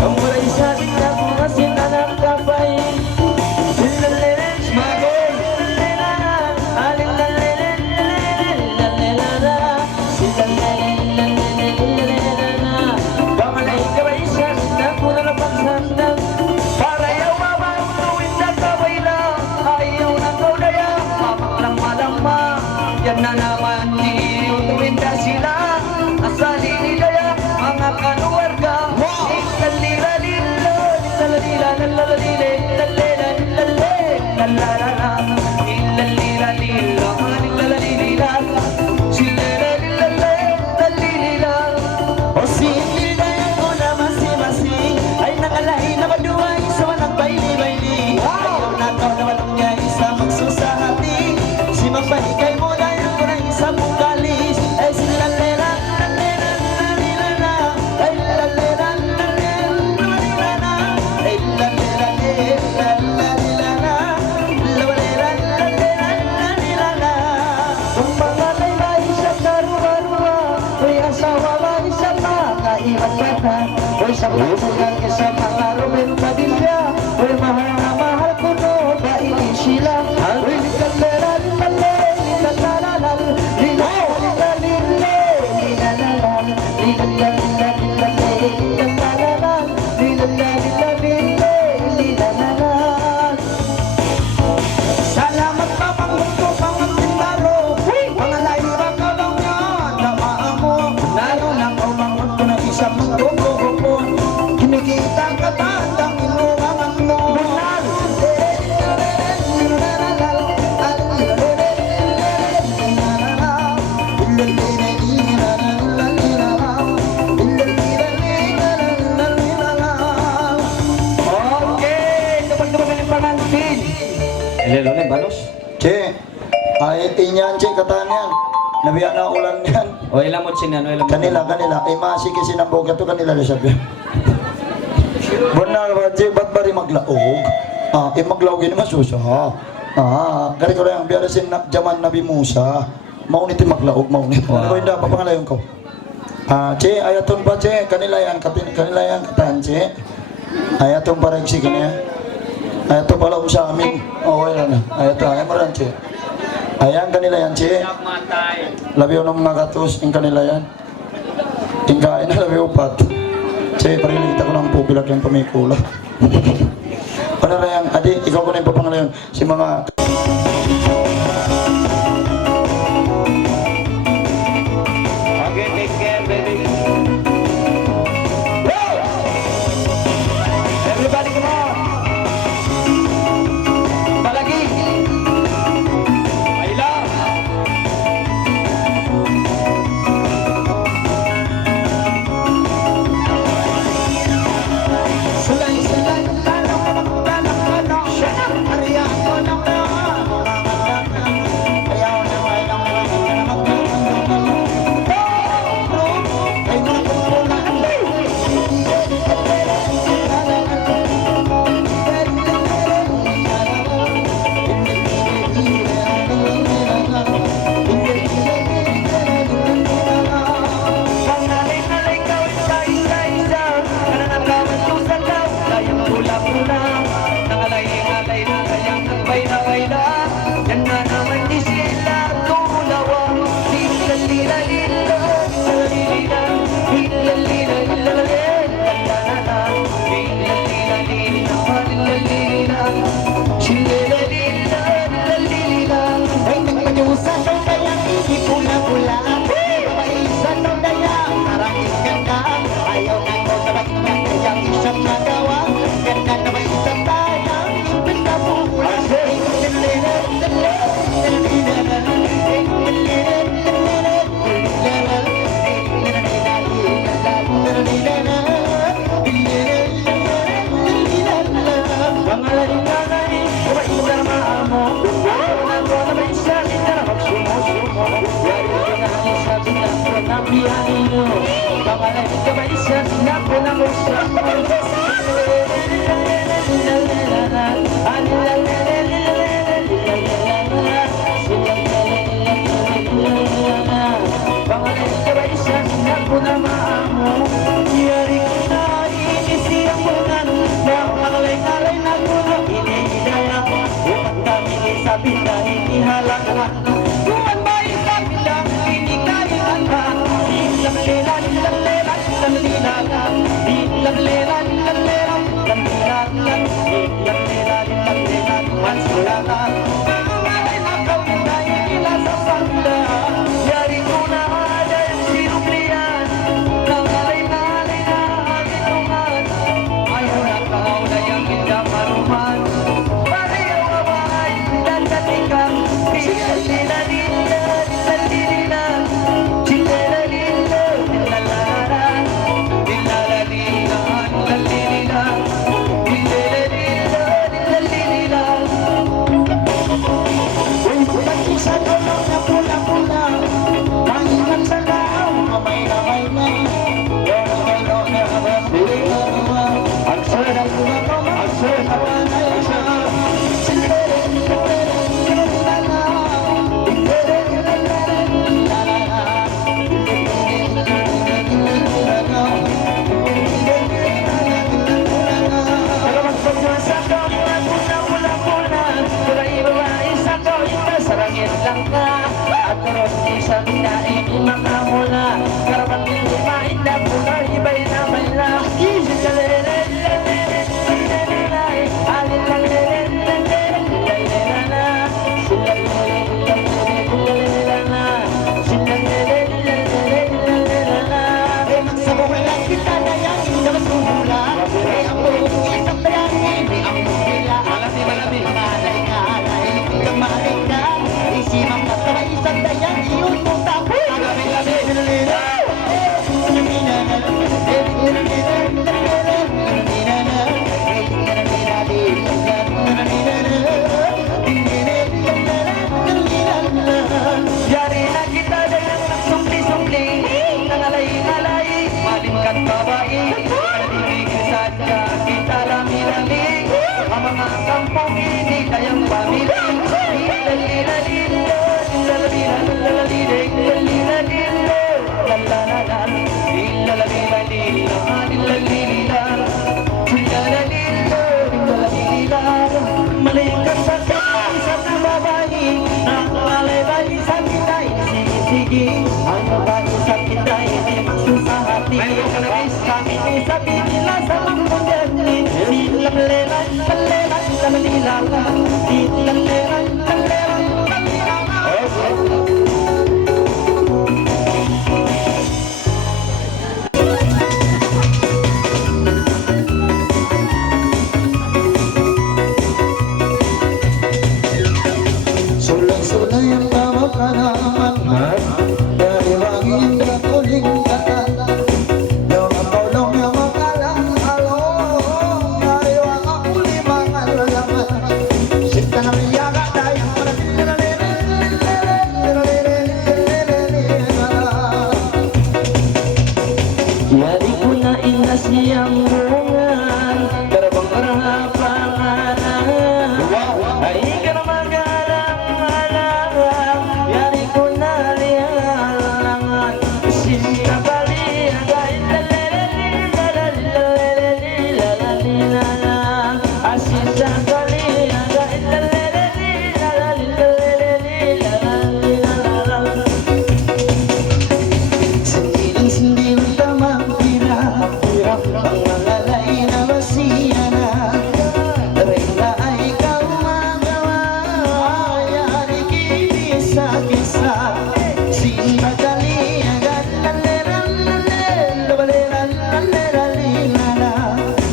Kung wala'y sabi na kung asin na nakapay Silalilan, smagol Kamalay kabay siya na kung nalapagsandan Para yaw mabatuwin na kabay lang Ayaw na kau na yang mamaklang malama Yan na naman iutuwin na sila Asali ni daya mga kanuwarga Ilalila-lila, ilalila, lalalile, lalila, lalile, lalalala Ilalila-lila, ilalila, silalila, lalila O sinilaya ko na masi-masi Ay nakalain na maduay sa walang baili-baili Ayaw na ikaw na walang niya isa magsusahati Si magbahigay mo na yan ko na isa mong kalis Ay silalila Uy, sa pagsugang isa mga Ruben Padilla Uy, mahal na mahal ko no, kainin sila Uy, likalera, limale, lilalalal Lilalalile, lilalalal Lilalalilale, lilalalal Lilalalilale, lilalalal Salamat pa pang mundo, pang tindaro Mga laira ka lang yan, namaan mo Lalo nang umangon ko ng isang mundo Kinikita ka tandang inuwang Ililolin, balos. Che, ay inyan, che, katan yan. Nabiya na ulan yan. O ilang mo sinan, o ilang mo. Kanila. Ay masige sinambog to kanila na sabi. Buna, che, ba't ba rin maglaog? Maglaog yun naman susa. Kari ko lang, biyara sin jaman Nabi Musa. Maunit yung maglaog, maunit. Ano ko hindi, papangalayon ko. Che, ayaton pa, che, kanila yan katan, che. Ayaton pa rin si kanya. Ayaton pala sa amin. Wala na. Ayaton, ayaw mo rin, che. Ayan kanila yan, che. Labiyo ng mga katos, yung kanila yan. Tingkain na labiyo pat. Che, pariligita ko ng pubilag yung pamikula. Ano na yan? Adi, ikaw ko na yung papangalayon. Si mga... Okay, take care, baby. Everybody come on. Palagi. Ayla. Isang dayang iyong mong tapos. ang mga kampong inikayang pamilya. Malingkat sa isang babae na malay-bali sa kitay. Sige, ano ba sa kitay? Di magsusahati. Kami ni sabi nila sa mga mundin. Silang leran, kaleran, kalalilang. Silang leran, kaleran, kalalilang. Sulay-sulay ang tawag ka naman dari wangin na kuling kata yung apolong yung makalang-along dari wang kulimangan laman sinta na miyaga dayang Yari ko na inas niyang bungan, karabang pangalan. Ay ka na magalang-alang, yari ko na lihalangan. Sinta bali, agay lalalilalalilalalilalalilalang. Sinta bali, agay lalalilalalilalalilalalilalang. Sindilang-sindilang tamang hirap ang malalay na basiya na rin na ay ikaw magawa yari kisa-kisa sinadali agad laleran-lalen labaleran-laleran-lilala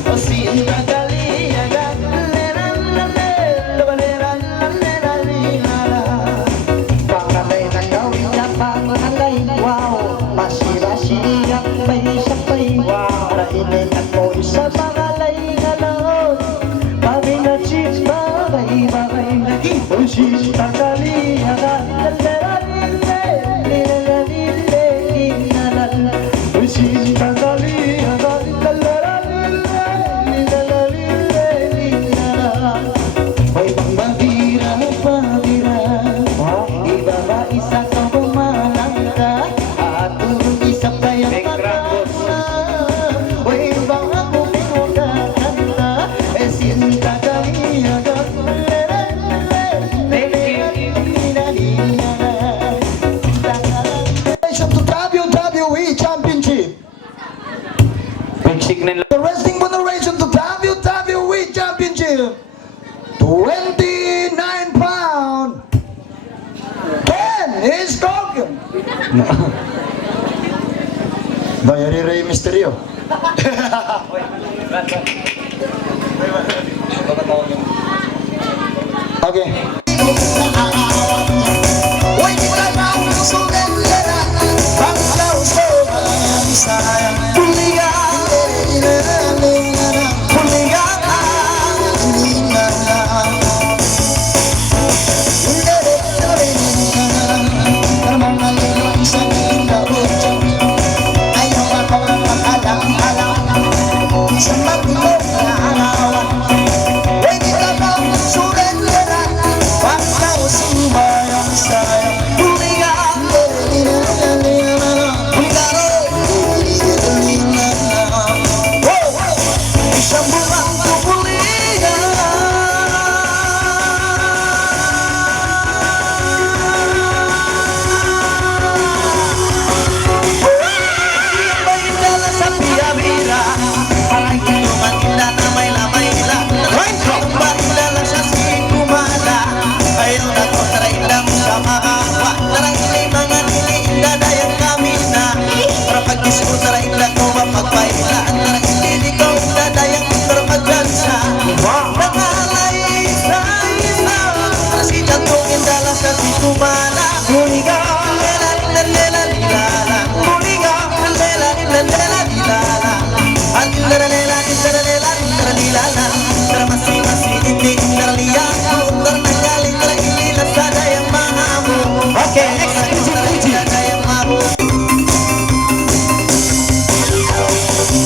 o sinadali agad laleran-lalen labaleran-laleran-lilala Pangalay na gawin na pangalay. Wow, basi-basi ang may sapay. Rainin ako sa pangalay na laon. Babi na chips, bagay-bagay naging pusis. Tagali, agad, lalalilay, lilalilay, linalal. Pusis, tagali, agad, lalalilay, lilalilay, linalal. May pangbabira, iba ba isa ka bumalang ka at turong isa kayang matanda Uy, bang ako pinagkakanta sinta kami agad to WWE Championship Big signal. The Wrestling Federation to WWE Championship 29 pound Ken is Scorpion Bayari Rey Mysterio Okay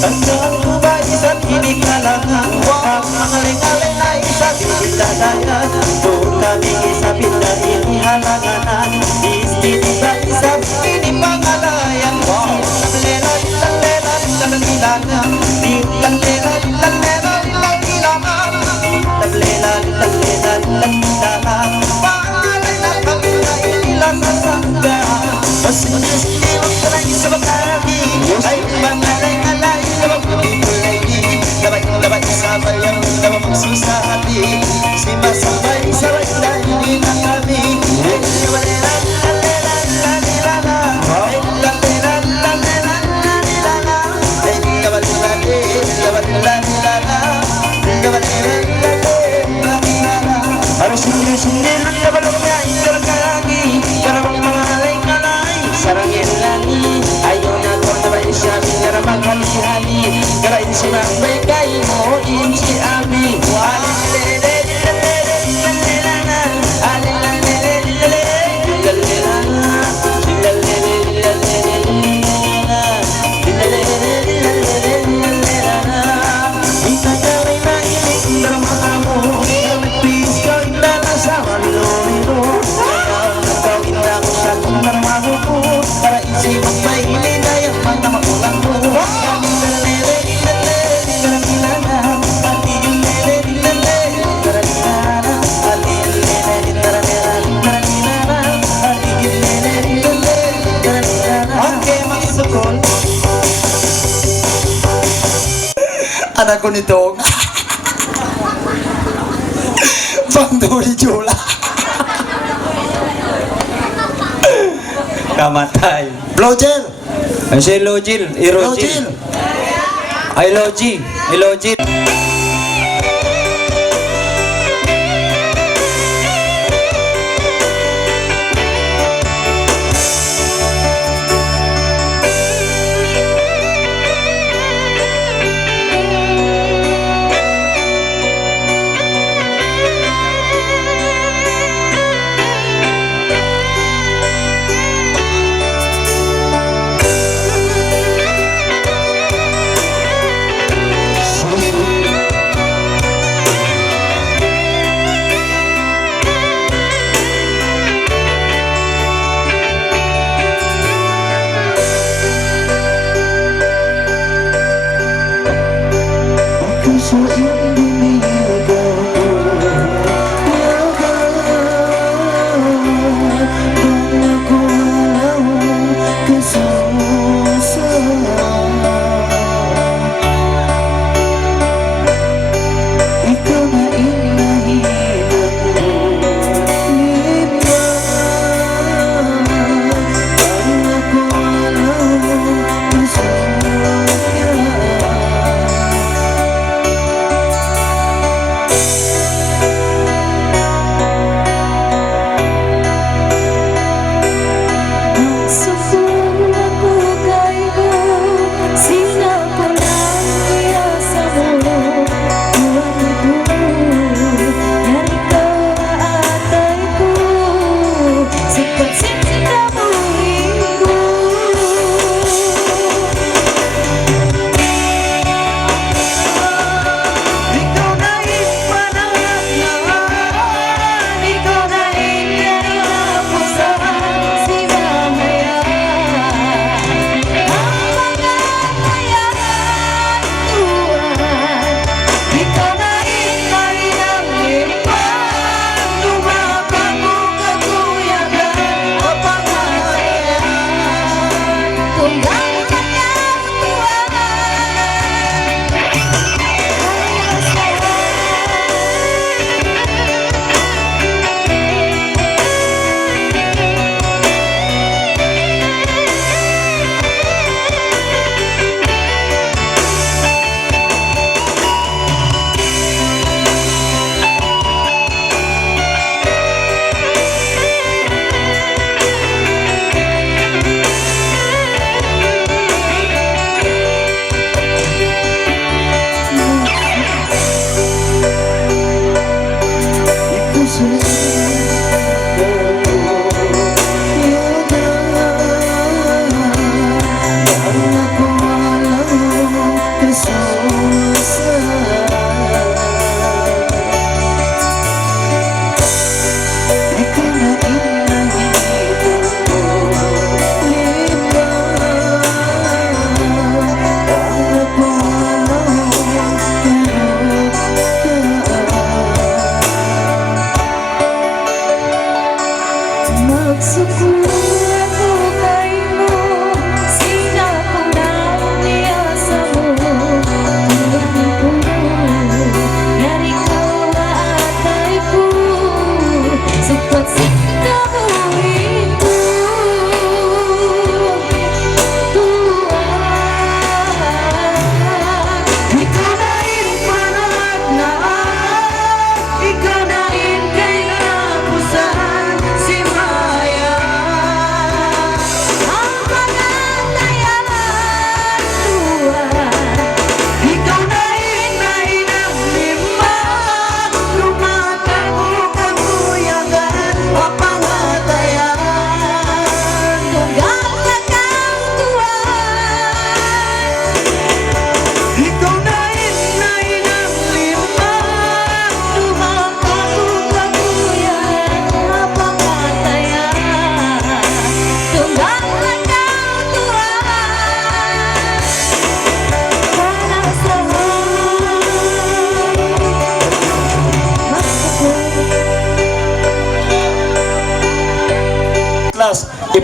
Tandaan ko ba isa't hindi ka lang Ang mga lingaling ay sa pinagdadayan Doon kami isapit na inihalanganan Istinibay-isap, inipangalayan Lela, lela, lela, lela, lela, pangalay na kami na inilang nasangga Masindi mo ka lang sa bagagi Ay pangalay-alay na magpapitulay Labay-labay sa bayan na magsusahati Si masabay-sabay na hindi na kami Harus sendiri-sendiri dia baloknya ingkar lagi Karabang mengalai kalai sarangin lagi Ayo nakon na isya biar makan si hali Kara insi mambay kay mo insi abi Para isi magpaili na yung mga magulang mo Okay, magsukol Anak ko nito Pangduri Jula Kamatay Blowgel Ay si Lojil, Irojil Ay Loji, Ilojil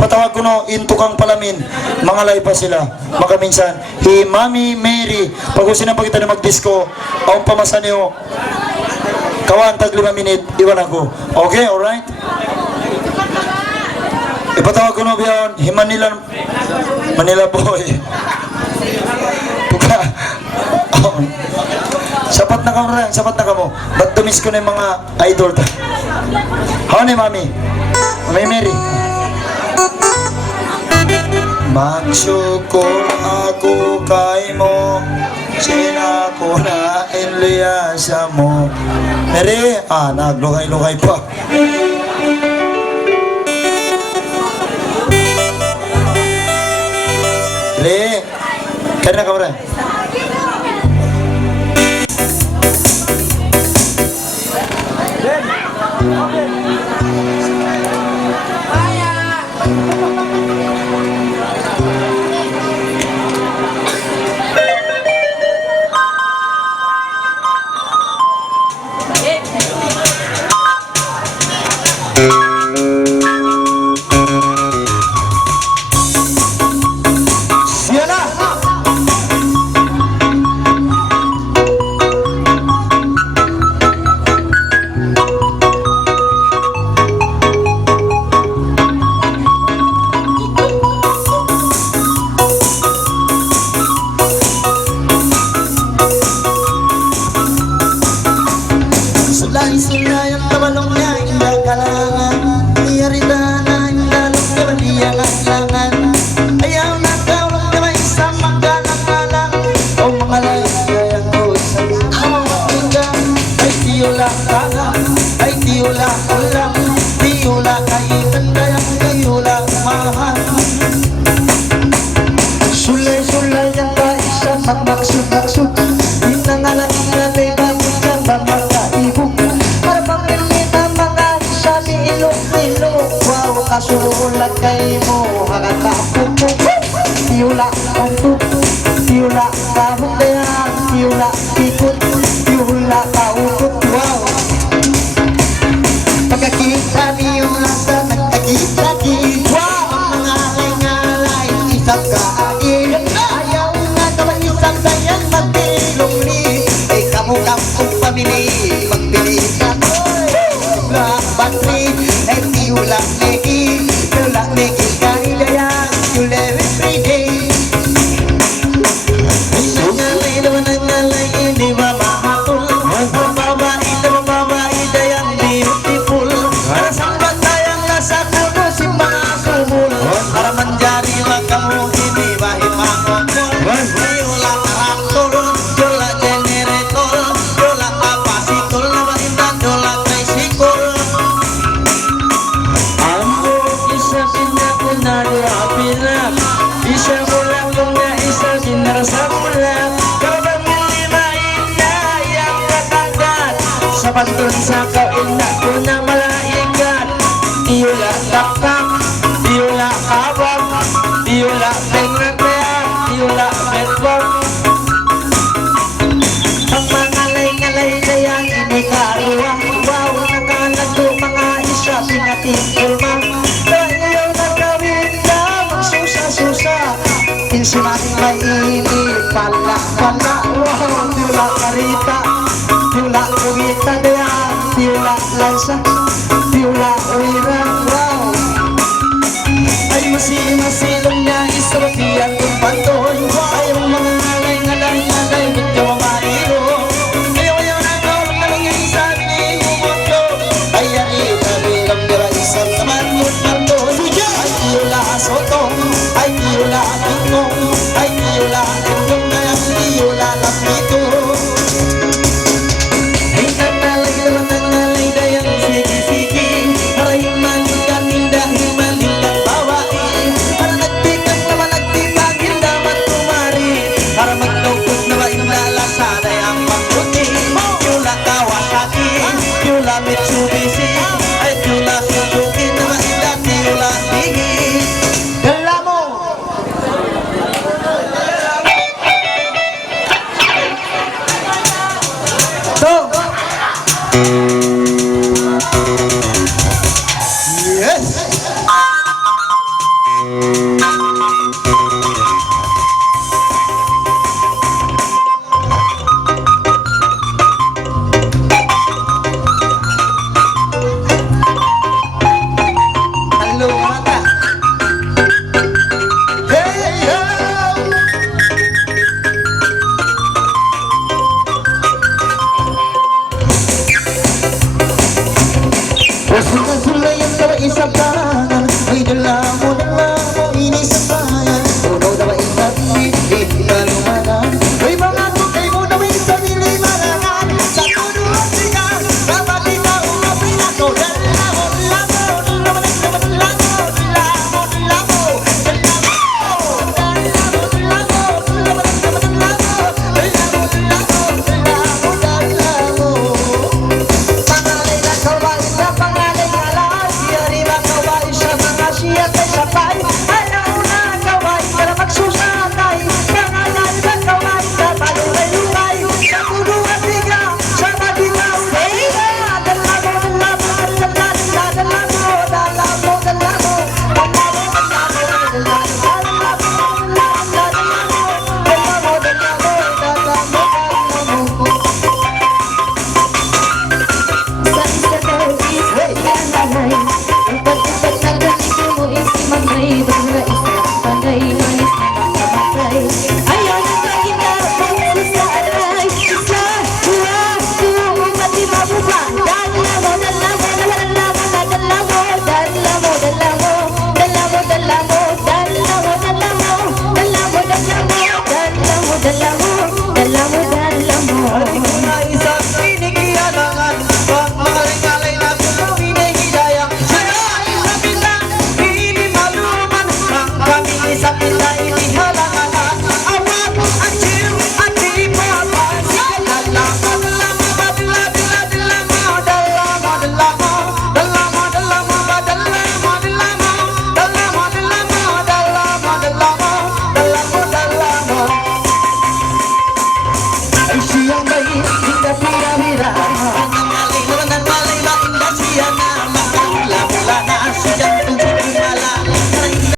Ipatawag ko no, into kang palamin. Mga live pa sila. Makaminsan. Hi Mami Mary. Pag gusto na pagkita na mag-disco, ang pamasan niyo, kawan, tag 5 minute, iwan ako. Okay, alright? Ipatawag ko no, biyon, hi Manila boy. Tuka. Sapat na ka mo rin, sapat na ka mo. Ba't tumis ko na yung mga idol ta? How ni Mami? Mami Mary. Magsyukor ako kay mo, sinako na inliyasa mo. Mary, naglukay-lukay pa. Mary, kaya na ka mo rin. Sulay-sulay ang tabalong niya, indah kalangan. Iyarita na indalong niya, baliya langan. Ayaw na kaulong niya, may isang magkalang-kalang. O mga layang ko sa hinggang. Ay tiyula kalang, ay tiyula kalang. Tiyula kaitan kayang tiyula mahal. Sulay-sulay ang kaisa, magmaksud-maksud. Hinangalang inalay bagong dyan, mamakaibog. Parang pinita mga sabi ilong-ilong. Wow, kasulat kay mo, hanggang mo. Tiyula kantuk, tiyula kahundayan, tiyula pikot, tiyula kaukot. Wow, pagkakita niyo nasa nagkakita-kita. Wow, ang mga ngalay, isang kain. Ayaw nga naman isang sayang magbilong ni. Ay kamu-kamong pamili, magpili ka. Tiyula batri, ay tiyula negi. Tiyula negi kailayan, tiyula everyday. Nangalay naman nangalay, hindi ba mahatol? Mababae na mababae, dayang beautiful. Para sa batayang nasa kuno, si mga sumul. Para manjari makamu, hindi ba himakotol? Tiyula karaktor, tiyula generator, tiyula kapasitor, naman indan, tiyula tricycle. Ambo isa pinako na diapilap. Isa mo lang nung na isa sinarasa mo lang. Kapag nilimain na yang katagat. Sa pantun sa kaina ko na malaikat. Tiyula taktak, tiyula kabang, tiyula pengrapean, tiyula betbang. Ang mga lay-ngalay na yan inikaruwa. Wow, nakalagdo mga isa pinatingkulman. Ayaw na gawin na magsusa-susa. Insimating may inip, pala-pala. Wow, tiyula karita, tiyula kumita diyan, tiyula lansa, tiyula uwira. Wow, ay masilong na isabatian kong panton. Ayaw mga ngalay-ngalay, ba't ka mamariro? Ayaw na gawin na lang yung sabi ni Umuto. Ay bilang nila isang naman yung panton. Ay tiyula sotong, ay tiyula tingkong, ay tiyula tingkong na yung tiyula lapito. Ay nangalay naman nangalay dayang sige-sige. Aray manindan ninda, himanindan bawain. Para nagtikang naman nagtikang hinda matumari. Para magtugtog na maindala sa dayang magputi. Tiyula Kawasaki, tiyula Mitsubishi, ay tiyula Suzuki na mainda, tiyula Higi. Dala mo! Go!